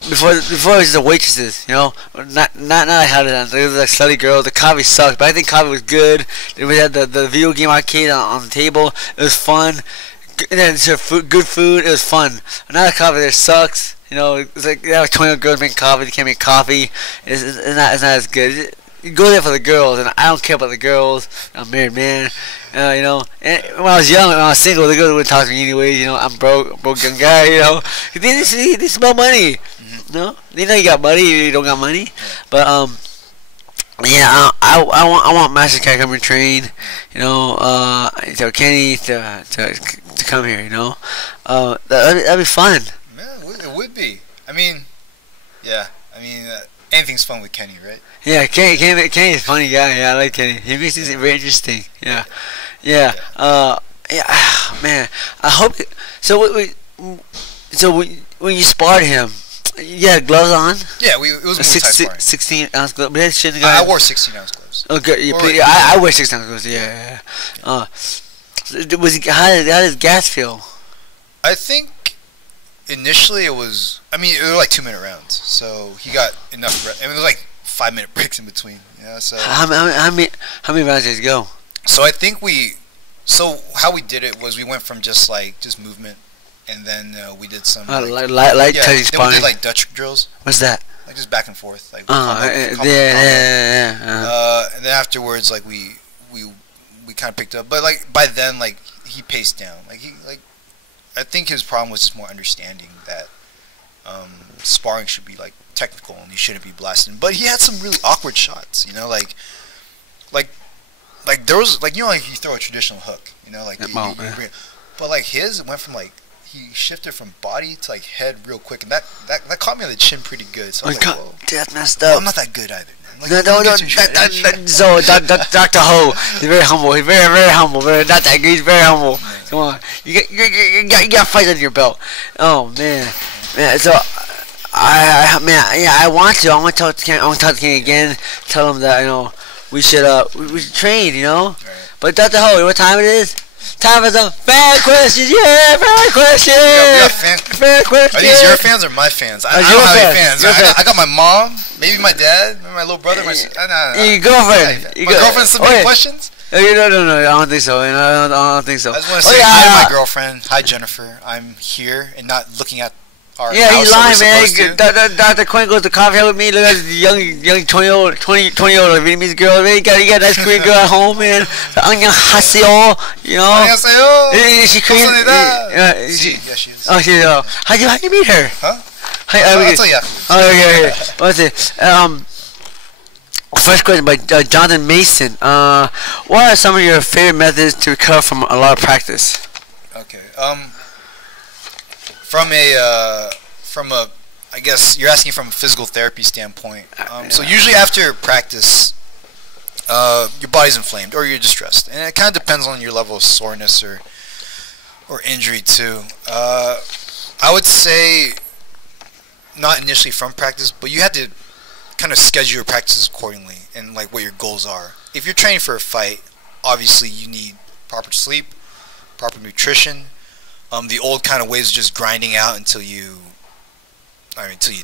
before it was just the waitresses, not like how it was like slutty girls. The coffee sucked, but I think coffee was good. We had the video game arcade on the table. It was fun. And then good food. It was fun. Now the coffee there sucks. It's like there were 20 girls making coffee. They can't make coffee. It's not as good. You go there for the girls, and I don't care about the girls. I'm a married man, And when I was young, when I was single, the girls wouldn't talk to me anyways. I'm broke young guy. They smell money. Mm-hmm. They know you got money. You don't got money, but yeah, I want Master Cat to come and train. Tell Kenny to come here. That'd be fun. Man, it would be. I mean, yeah. Anything's fun with Kenny, right? Yeah, Kenny's a funny guy. Yeah, I like Kenny. He makes things very interesting. Yeah. Man, I hope. So when you sparred him, you had gloves on. Yeah, it was Muay Thai sparring. 16-ounce gloves. I wore 16-ounce gloves. Okay, I wear 16-ounce gloves. Yeah. How does gas feel? I think initially it was like 2-minute rounds, so he got enough. It was like 5-minute breaks in between. So how many rounds did it go? So I think how we did it was we went from just movement, and then we did some light touching sparring. We did like Dutch drills. What's that? Like just back and forth. Like yeah. And then afterwards, we kind of picked up, but by then he paced down. I think his problem was just more understanding that sparring should be technical and he shouldn't be blasting. But he had some really awkward shots, like there was you throw a traditional hook, but his went from he shifted from body to head real quick, and that caught me on the chin pretty good. So I was whoa. That's messed up. I'm not that good either. So Dr. Ho, he's very humble. He's very, very humble. Not that good. He's very humble. Come on, you got fights under your belt. Oh man. So I want to talk to Kenny again. Tell him that we should train. Right. But Dr. Ho, what time it is? Time for some fan questions. Yeah, fan questions. We got fan questions. Are these your fans or my fans? I don't have any fans. I got my mom, maybe my dad, maybe my little brother. Your girlfriend. My girlfriend submitting questions? No, I don't think so. I don't think so. I just want to say hi to my girlfriend. Hi, Jennifer. I'm here and not looking at our house. He's lying, man. Dr. Quang goes to coffee house with me. Look at this young 20-year-old Vietnamese girl. Man, you got a nice Korean girl at home, man. 안녕하세요. 안녕하세요. Is she Korean? Yeah, she is. Oh, she is. How'd you meet her? Huh? I'll tell you. Okay. What's it? First question by Jonathan Mason. What are some of your favorite methods to recover from a lot of practice? Okay. From a, I guess you're asking from a physical therapy standpoint. So usually after practice, your body's inflamed or you're distressed, and it kind of depends on your level of soreness or injury too. I would say not initially from practice, but you have to kind of schedule your practices accordingly and what your goals are. If you're training for a fight, obviously you need proper sleep, proper nutrition. The old kind of ways of just grinding out until you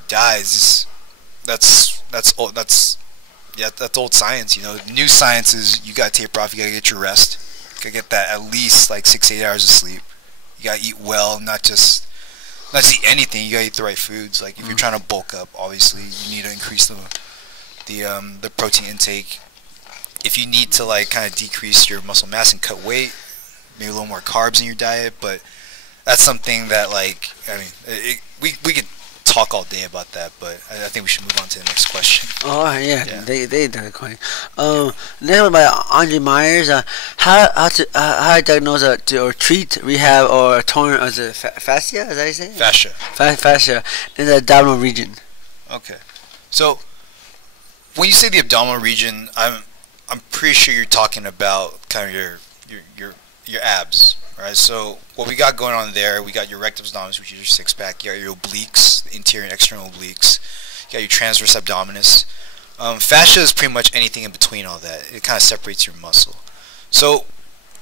die that's old science. New science is you gotta taper off, you gotta get your rest, you gotta get that at least 6-8 hours of sleep. You gotta eat well, not just eat anything. You gotta eat the right foods. Like if you're trying to bulk up, obviously you need to increase the protein intake. If you need to like kind of decrease your muscle mass and cut weight, maybe a little more carbs in your diet. But that's something that like we could talk all day about that, but I think we should move on to the next question. Oh yeah. They done it quite. Now by Andre Myers, how to diagnose or treat, rehab, or torn fascia? Is that how you say it? Fascia. Fascia in the abdominal region. Okay, so when you say the abdominal region, I'm pretty sure you're talking about kind of your abs. Right, so what we got going on there, we got your rectum abdominis, which is your six-pack. You got your obliques, the interior and external obliques. You got your transverse abdominis. Fascia is pretty much anything in between all that. It kind of separates your muscle. So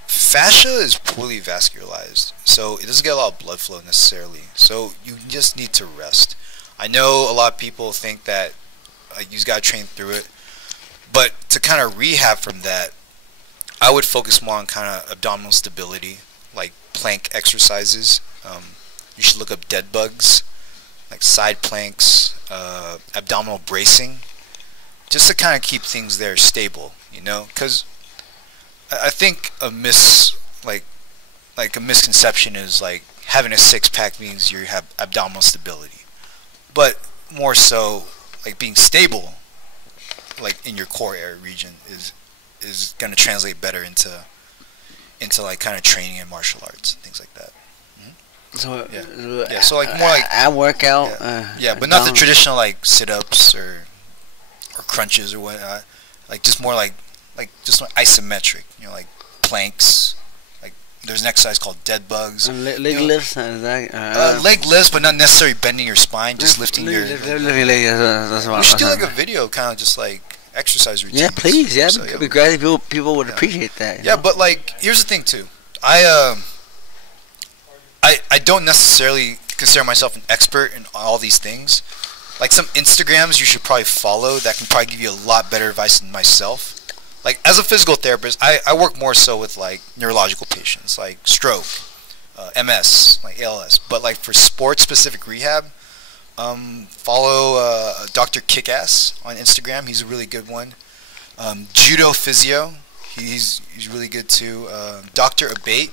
fascia is poorly vascularized, so it doesn't get a lot of blood flow necessarily. So you just need to rest. I know a lot of people think that you just got to train through it, but to kind of rehab from that, I would focus more on kind of abdominal stability, like plank exercises. You should look up dead bugs, like side planks, abdominal bracing, just to kind of keep things there stable, you know. Because I think a misconception is like having a six-pack means you have abdominal stability, but more so like being stable, like in your core area region is going to translate better into like kind of training in martial arts, things like that. So yeah, so like more like ab workout. Yeah, but not the traditional like sit-ups or crunches or whatnot. Like just more like just isometric. You know, like planks. Like there's an exercise called dead bugs. Leg lifts. Leg lifts, but not necessarily bending your spine. Just lifting your. We should do like a video, kind of just like exercise routines. Yeah, please. Yeah, so, it'd be great if people would appreciate that. Yeah, but like here's the thing too. I don't necessarily consider myself an expert in all these things. Like some Instagrams you should probably follow that can probably give you a lot better advice than myself. Like as a physical therapist, I work more so with like neurological patients, like stroke, MS, like ALS. But like for sports specific rehab, follow Dr. Kickass on Instagram. He's a really good one. Judo physio, he's really good too. Dr. Abate.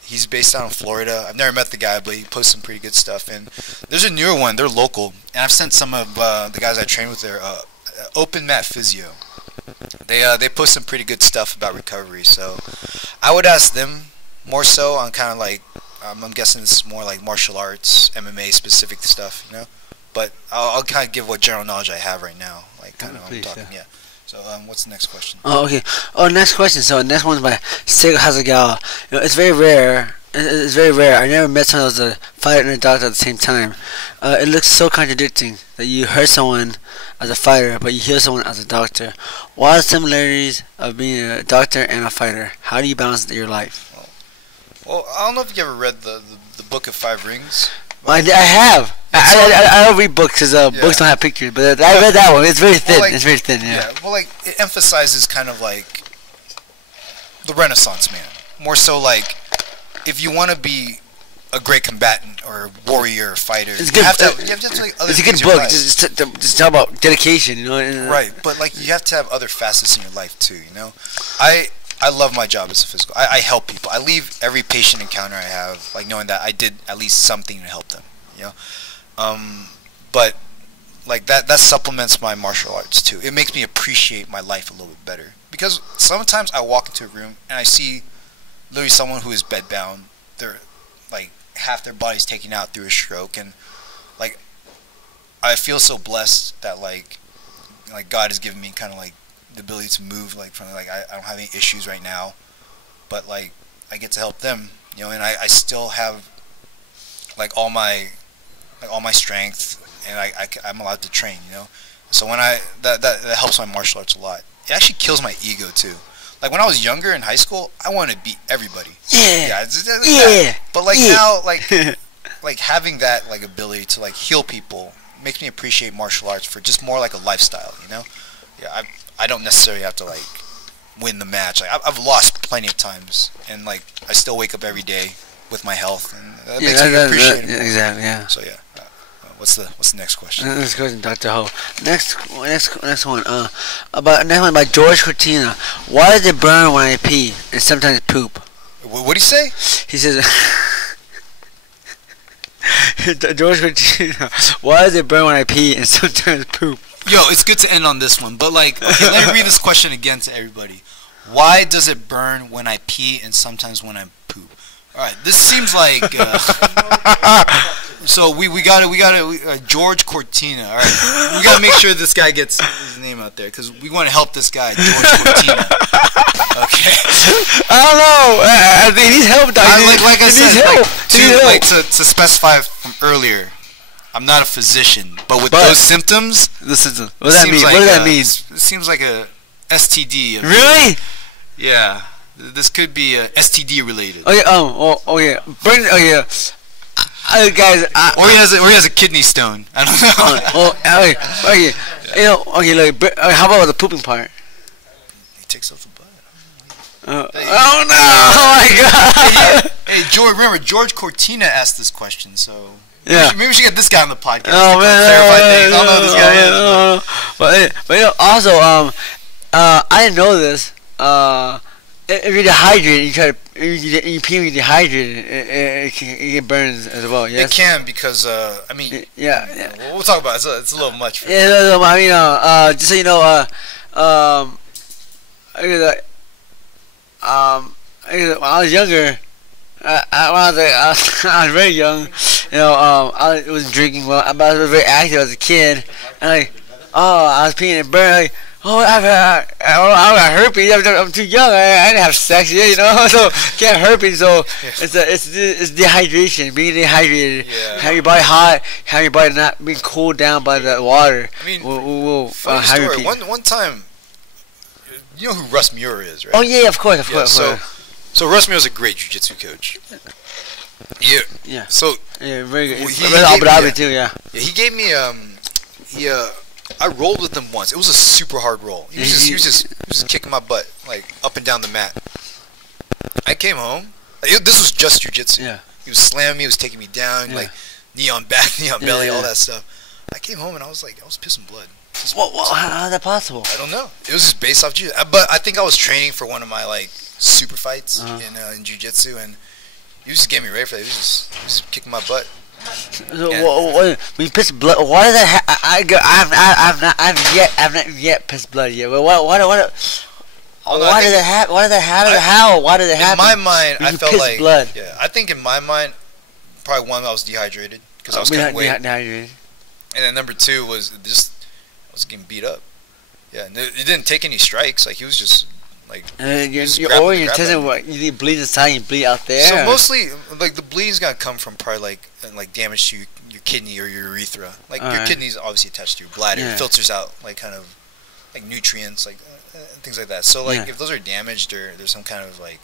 He's based out in Florida. I've never met the guy, but he posts some pretty good stuff. And there's a newer one. They're local. And I've sent some of the guys I train with there. Open Mat Physio. They post some pretty good stuff about recovery. So I would ask them more so on kind of like, I'm guessing this is more like martial arts, MMA specific stuff, you know. But I'll kind of give what general knowledge I have right now. Like kind of I'm talking, yeah. So what's the next question? Oh, okay. Oh, next question. So next one's by Seigo Hasegawa. You know, it's very rare. It's very rare. I never met someone that was a fighter and a doctor at the same time. It looks so contradicting that you hurt someone as a fighter, but you heal someone as a doctor. What are the similarities of being a doctor and a fighter? How do you balance your life? Well, I don't know if you ever read the Book of Five Rings. I have. I don't read books because books don't have pictures, but I read that one. It's very thin. Well, like, it's very thin, yeah. Well, like, it emphasizes kind of like the Renaissance man. More so like, if you want to be a great combatant or a warrior or fighter, it's good. It's a good book. Just talk about dedication, you know. Right, but like you have to have other facets in your life too, you know. I love my job as a physical. I help people. I leave every patient encounter I have like knowing that I did at least something to help them, you know. But like that supplements my martial arts too. It makes me appreciate my life a little bit better because sometimes I walk into a room and I see literally someone who is bedbound. They're like half their body's taken out through a stroke, and like I feel so blessed that like God has given me kind of like the ability to move like from like I don't have any issues right now, but like I get to help them, you know, and I still have like all my strength, and I'm allowed to train, you know. So when that helps my martial arts a lot. It actually kills my ego too. Like when I was younger in high school, I wanted to beat everybody. Yeah. Yeah. But like now, like having that like ability to like heal people makes me appreciate martial arts for just more like a lifestyle, you know. Yeah. I don't necessarily have to like win the match. Like I've lost plenty of times, and like I still wake up every day with my health, and that makes me appreciate it more. Exactly. Yeah. So yeah. What's the next question? Next question, Dr. Ho. Next one. Next one by George Cortina. Why does it burn when I pee and sometimes poop? What do you say? He says, George Cortina. Why does it burn when I pee and sometimes poop? Yo, it's good to end on this one, but like, okay, let me read this question again to everybody. Why does it burn when I pee and sometimes when I poop? All right, this seems like. So we got George Cortina. All right, we gotta make sure this guy gets his name out there because we want to help this guy, George Cortina. Okay. I don't know. I think he's help. Like I said, to specify from earlier, I'm not a physician, but with those symptoms, what does that mean? What does that mean? It seems like a STD. Really? Yeah. This could be STD related. Okay. Okay. Guys. Or he has a kidney stone. I don't know. Okay. Look. How about the pooping part? He takes off the butt. Oh no! Oh my God! Hey, George. Remember, George Cortina asked this question, so. Yeah. Maybe we should get this guy on the podcast. Oh man! Clarify things. I don't know who this guy is. But also I didn't know this. If you're dehydrated, you pee when you're dehydrated, it burns as well. Yes? It can because I mean. Yeah. We'll talk about it. It's a little much. For yeah. I mean, just so you know, when I was younger. I was very young, I was drinking well, but I was very active as a kid, and I was peeing and burning, I got herpes, I'm too young, I didn't have sex yet, so can't herpes, so it's dehydration, being dehydrated, have your body hot, have your body not being cooled down by the water. I mean, funny story, one time, you know who Russ Muir is, right? Oh yeah, of course. So Russ Muir is a great jiu-jitsu coach. Yeah. So very good. Abu Dhabi too. Yeah. Yeah. He gave me I rolled with him once. It was a super hard roll. He was just kicking my butt like up and down the mat. I came home. This was just jiu-jitsu. Yeah. He was slamming me. He was taking me down. Like knee on back, knee on belly, all that stuff. I came home and I was pissing blood. How is that possible? I don't know. It was just based off jiu-jitsu. But I think I was training for one of my super fights in jiu-jitsu, and he was just getting me ready for that. He was just kicking my butt. So, when you piss blood, why does that? I've not yet pissed blood yet. But why did that happen? Why did that happen? How? Why did it happen? In my mind, I felt like blood. Yeah, I think in my mind, probably one, I was dehydrated because I was cutting weight. Dehydrated. And then number two was just I was getting beat up. Yeah, and it didn't take any strikes. Like he was just. And your intestine, you bleed inside, you bleed out there. So mostly, the bleeding's gonna come from probably damage to your kidney or your urethra. Your kidney's obviously attached to your bladder. It filters out nutrients, things like that. So if those are damaged or there's some kind of I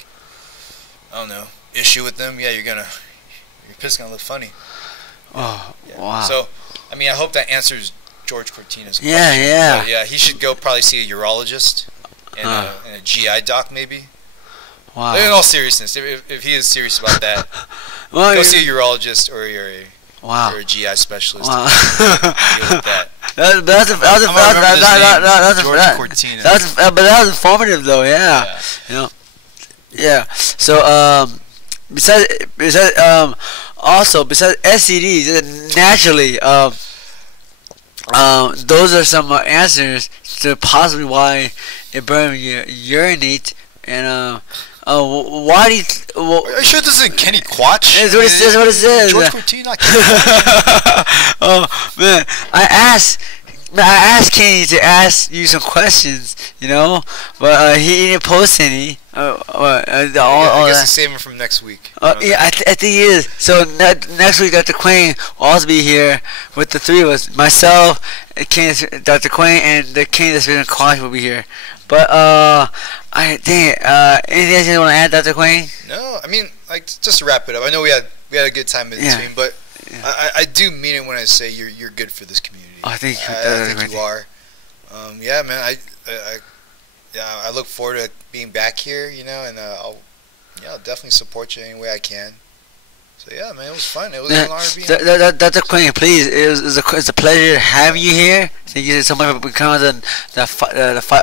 don't know, issue with them, your piss gonna look funny. Oh, wow. So I mean, I hope that answers George Cortina's question. Yeah. So, he should go probably see a urologist. And a GI doc, maybe. Wow. In all seriousness, if he is serious about that, go see a urologist or a GI specialist. Wow. That's George Cortina. But that was informative, though. Yeah. So besides STDs, naturally, those are some answers to possibly why it burns when you urinate, and why do you? Are you sure this isn't Kenny Quatch? That's what it says. What it says. George Cortina. Oh man, I asked Kenny to ask you some questions, but he didn't post any. I guess he's saving from next week. I think he is. So next week, Dr. Quang will also be here with the three of us. Myself, Dr. Quang, and the Kenny that's been in Quang will be here. But anything else you want to add, Dr. Quang? No, I mean, just to wrap it up. I know we had a good time in between, but I do mean it when I say you're good for this community. I think you are. Man. I look forward to being back here, and I'll definitely support you any way I can. So yeah, man, it was fun. It was an honor being Dr. Quang, please, it's a pleasure to have you here. Thank you so much for coming on the Fight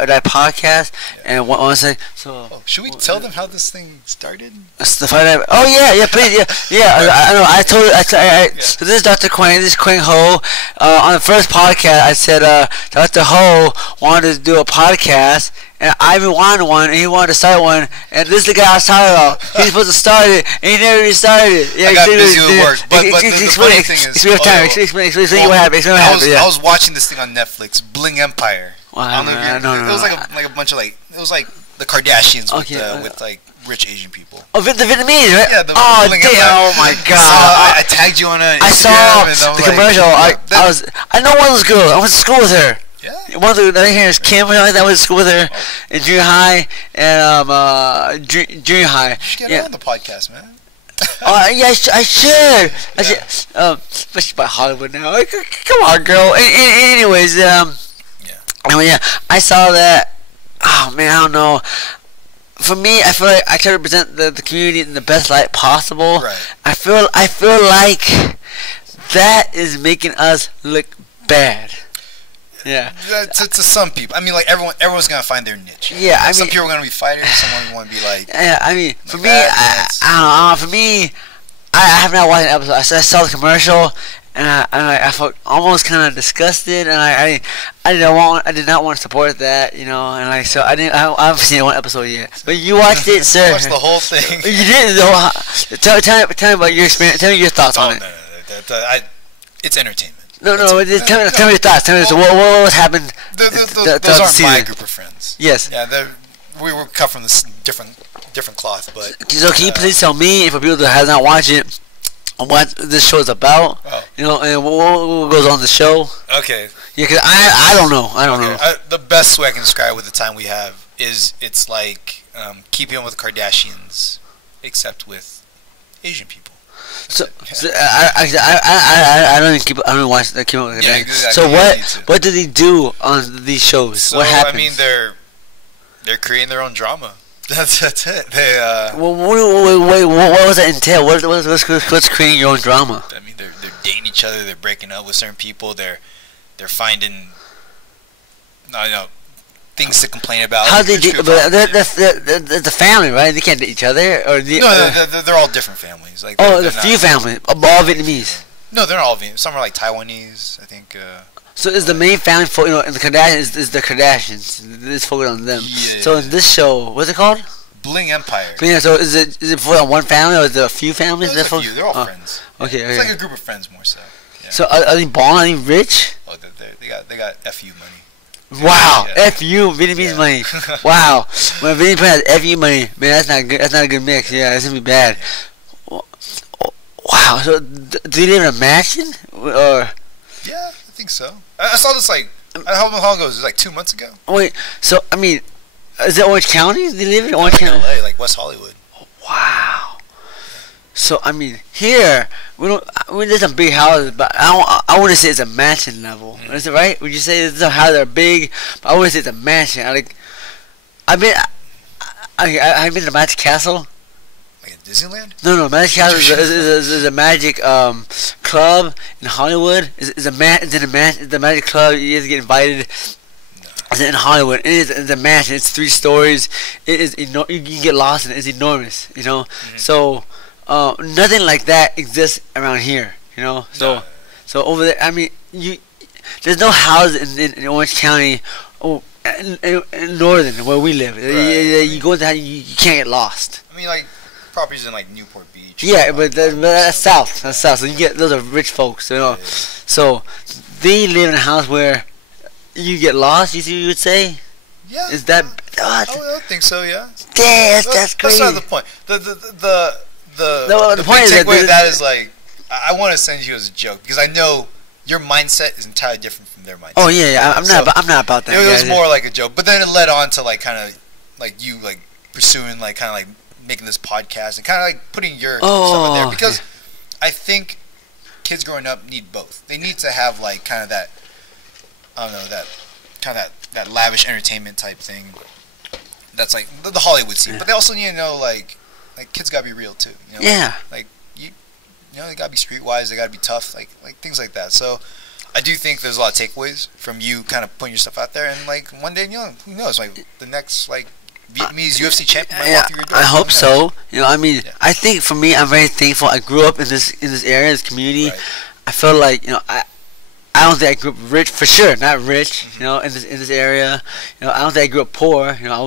or Die podcast. Yeah. And one second, so should we tell them how this thing started? The Fight or Die. Oh yeah, please, I know. I told you. So this is Dr. Quang. This is Quang Ho. On the first podcast, I said Dr. Ho wanted to do a podcast. And Ivan wanted one, and he wanted to start one, and this is the guy I was talking about. He's supposed to start it, and he never even started it. Yeah, I got busy with work. But the funny thing is... Explain what happened. I was watching this thing on Netflix, Bling Empire. Wow, it was like a bunch of like... It was like the Kardashians with like rich Asian people. Oh, the Vietnamese, right? Yeah, the Bling Empire. Oh my God! I tagged you on it. I saw the commercial. I know one of those girls. I went to school with her. Yeah. One of the other here is Kim. I went to school with her in junior high and junior high. You should get her on the podcast, man. Yeah, I should. I should. Especially by Hollywood now. Like, come on, girl. Anyways, I saw that. Oh man, I don't know. For me, I feel like I try to represent the community in the best light possible. Right. I feel like that is making us look bad. Yeah. To some people, I mean, like everyone's gonna find their niche. Yeah, I mean, some people are gonna be fighters. Someone want to be like. Yeah, I mean, for me, I don't know. For me, I have not watched an episode. I saw the commercial, and I felt almost kind of disgusted, and I did not want to support that, you know, and like so I haven't seen one episode yet. But you watched it, sir. I watched the whole thing. You did though. Tell me about your experience. Tell me your thoughts on it. No, it's entertainment. No. Tell me your thoughts. Tell me what happened. Those aren't my group of friends. Yes. Yeah, we were cut from this different cloth, but. So can you please tell me, for people that have not watched it, what this show is about? Oh. You know, and what goes on the show? Okay. Yeah, cause I don't know. I don't know. The best way I can describe with the time we have is it's like Keeping Up with the Kardashians, except with Asian people. So I don't even keep. I don't watch the Keep Up with the Kardashians. Exactly. So what do they do on these shows? So, what happens? I mean, they're creating their own drama. That's it. They Well, wait. What does that entail? What's creating your own drama? I mean, they're dating each other. They're breaking up with certain people. They're finding things to complain about. How they do? But that's the family, right? They can't date each other, or they're all different families. Like the few families, all Vietnamese. No, they're not all Vietnamese. Some are like Taiwanese, I think. So is the main family, in the Kardashians, is the Kardashians? It's focused on them. Yeah. So in this show, what's it called? Bling Empire. Yeah. So is it focused on one family, or is there a few families? There's a few. They're all friends. Okay. It's like a group of friends more so. Yeah. So are they balling? Are they rich? Oh, they got FU money. Wow, yeah. FU Vietnamese money. Wow, when Vietnamese has FU money, man, that's not good. That's not a good mix. Yeah, that's gonna be bad. Wow. So do they live in a mansion or? Yeah, I think so. I saw this like how long ago? It was like 2 months ago. Wait, so I mean, is it Orange County? They live in Orange County? LA, like West Hollywood. Wow. So I mean, here there's some big houses, but I wouldn't say it's a mansion level. Mm-hmm. Is it right? Would you say it's a house that are big? But I wouldn't say it's a mansion. I've been to Magic Castle. Like in Disneyland? No. Magic Castle is a magic club in Hollywood. It's the magic club. You have to get invited. No. It's in Hollywood. It's a mansion. It's 3 stories. It is you can get lost in it. It's enormous. You know. Mm-hmm. So nothing like that exists around here. You know. So over there, I mean, there's no houses in Orange County. In northern where we live, right. You go to you can't get lost. I mean, like properties in like Newport Beach. Yeah, but that's south. That's south. So you get those are rich folks, you know. Yeah. So they live in a house where you get lost. You would say. Yeah. Is that? I think so. Yeah. Damn, that's crazy. That's not the point. The point is that is like I want to send you as a joke because I know your mindset is entirely different from their mindset. Oh yeah. I'm not about that. It was more like a joke, but then it led on to like kind of like you like pursuing like kind of like making this podcast and kind of like putting your stuff in there because I think kids growing up need both. They need to have like kind of that that lavish entertainment type thing. That's like the Hollywood scene, but they also need to know like kids gotta be real too. You know? Yeah. Like they gotta be streetwise. They gotta be tough, like things like that. So I do think there's a lot of takeaways from you kind of putting your stuff out there, and like one day, who knows, like the next like Vietnamese UFC champion might walk through your door. I hope so. I mean, I think for me, I'm very thankful. I grew up in this area, this community. Right. I feel like I don't think I grew up rich, for sure, not rich. In this area, I don't think I grew up poor. I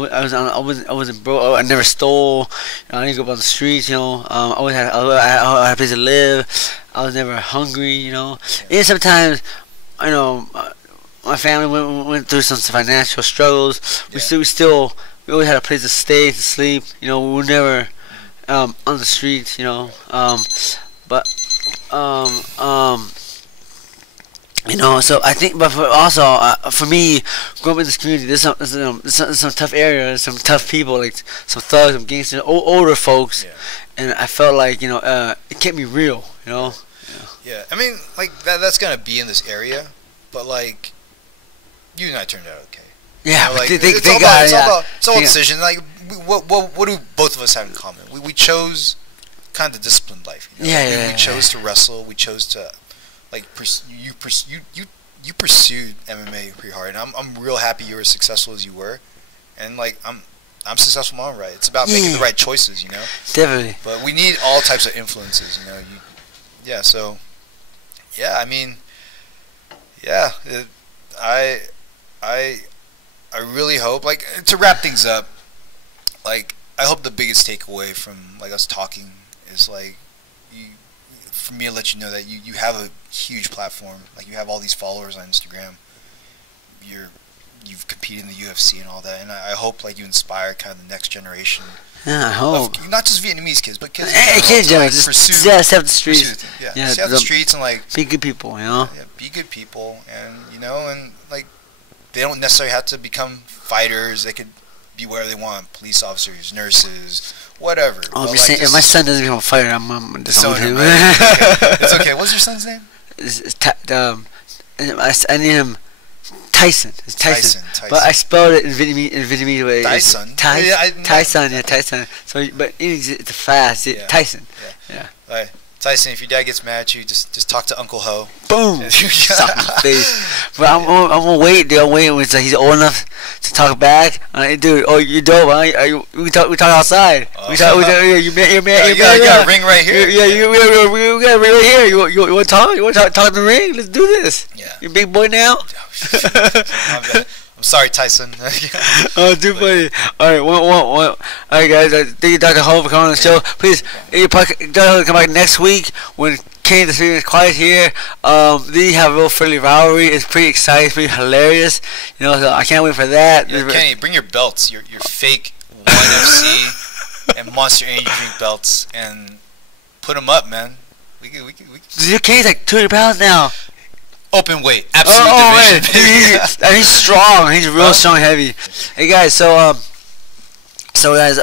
wasn't broke. I never stole. I didn't grow up on the streets. I always had a place to live. I was never hungry. And sometimes, my family went through some financial struggles. We always had a place to stay, to sleep. We were never on the streets. So I think, but for me, growing up in this community, there's some tough areas, some tough people, like some thugs, some gangsters, older folks, and I felt like it kept me real, Yeah, I mean, like that's gonna be in this area, but like you and I turned out okay. Yeah, it's all decision. Like, what do both of us have in common? We chose kind of the disciplined life. We chose to wrestle. We chose to. Like you pursued MMA pretty hard, and I'm real happy you were as successful as you were, and like I'm successful in my own right. It's about making the right choices, Definitely. But we need all types of influences, I really hope, like, to wrap things up, like I hope the biggest takeaway from like us talking is like for me to let you know that you have a huge platform. Like, you have all these followers on Instagram. You've competed in the UFC and all that, and I hope like you inspire kind of the next generation. Yeah, I hope. Not just Vietnamese kids, but kids. Kids, just stay out the streets. Stay out the streets and like be good people, Yeah, be good people, and and like they don't necessarily have to become fighters. They could be wherever they want. Police officers, nurses, whatever. Oh, if my son doesn't become a fighter, I'm disowned him. It's okay. What's your son's name? I need him Tyson. It's Tyson. But I spelled it in Vietnamese way. Tyson. Tyson. So, but it's fast. Tyson. Yeah. All right. Tyson, if your dad gets mad at you, just talk to Uncle Ho. Boom! Stop in the face. But I'm gonna wait. Dude, I'm waiting until he's old enough to talk back. Dude, you're dope. Huh? We talk outside. You got a ring right here. We got a ring right here. You want to talk? You want to talk in the ring? Let's do this. Yeah. You big boy now. I'm sorry, Tyson. Oh, too funny. All right, one. All right, guys. Thank you, Dr. Ho, for coming on the show. Please, Dr. Ho, come back next week when Kenny the Street is quiet here. They have a real friendly rivalry. It's pretty exciting. It's pretty hilarious. So I can't wait for that. Yeah, Kenny, bring your belts. Your fake 1FC and Monster Energy drink belts, and put them up, man. We could. Kenny's like 200 pounds now. Open weight, absolute division. He's strong. He's real strong, heavy. Hey guys, so guys,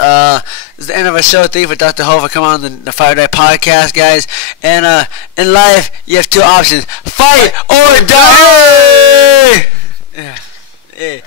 this is the end of our show. Thank you for Dr. Ho for coming on the Fire Die podcast, guys. And in life, you have two options: fight or die. Yeah.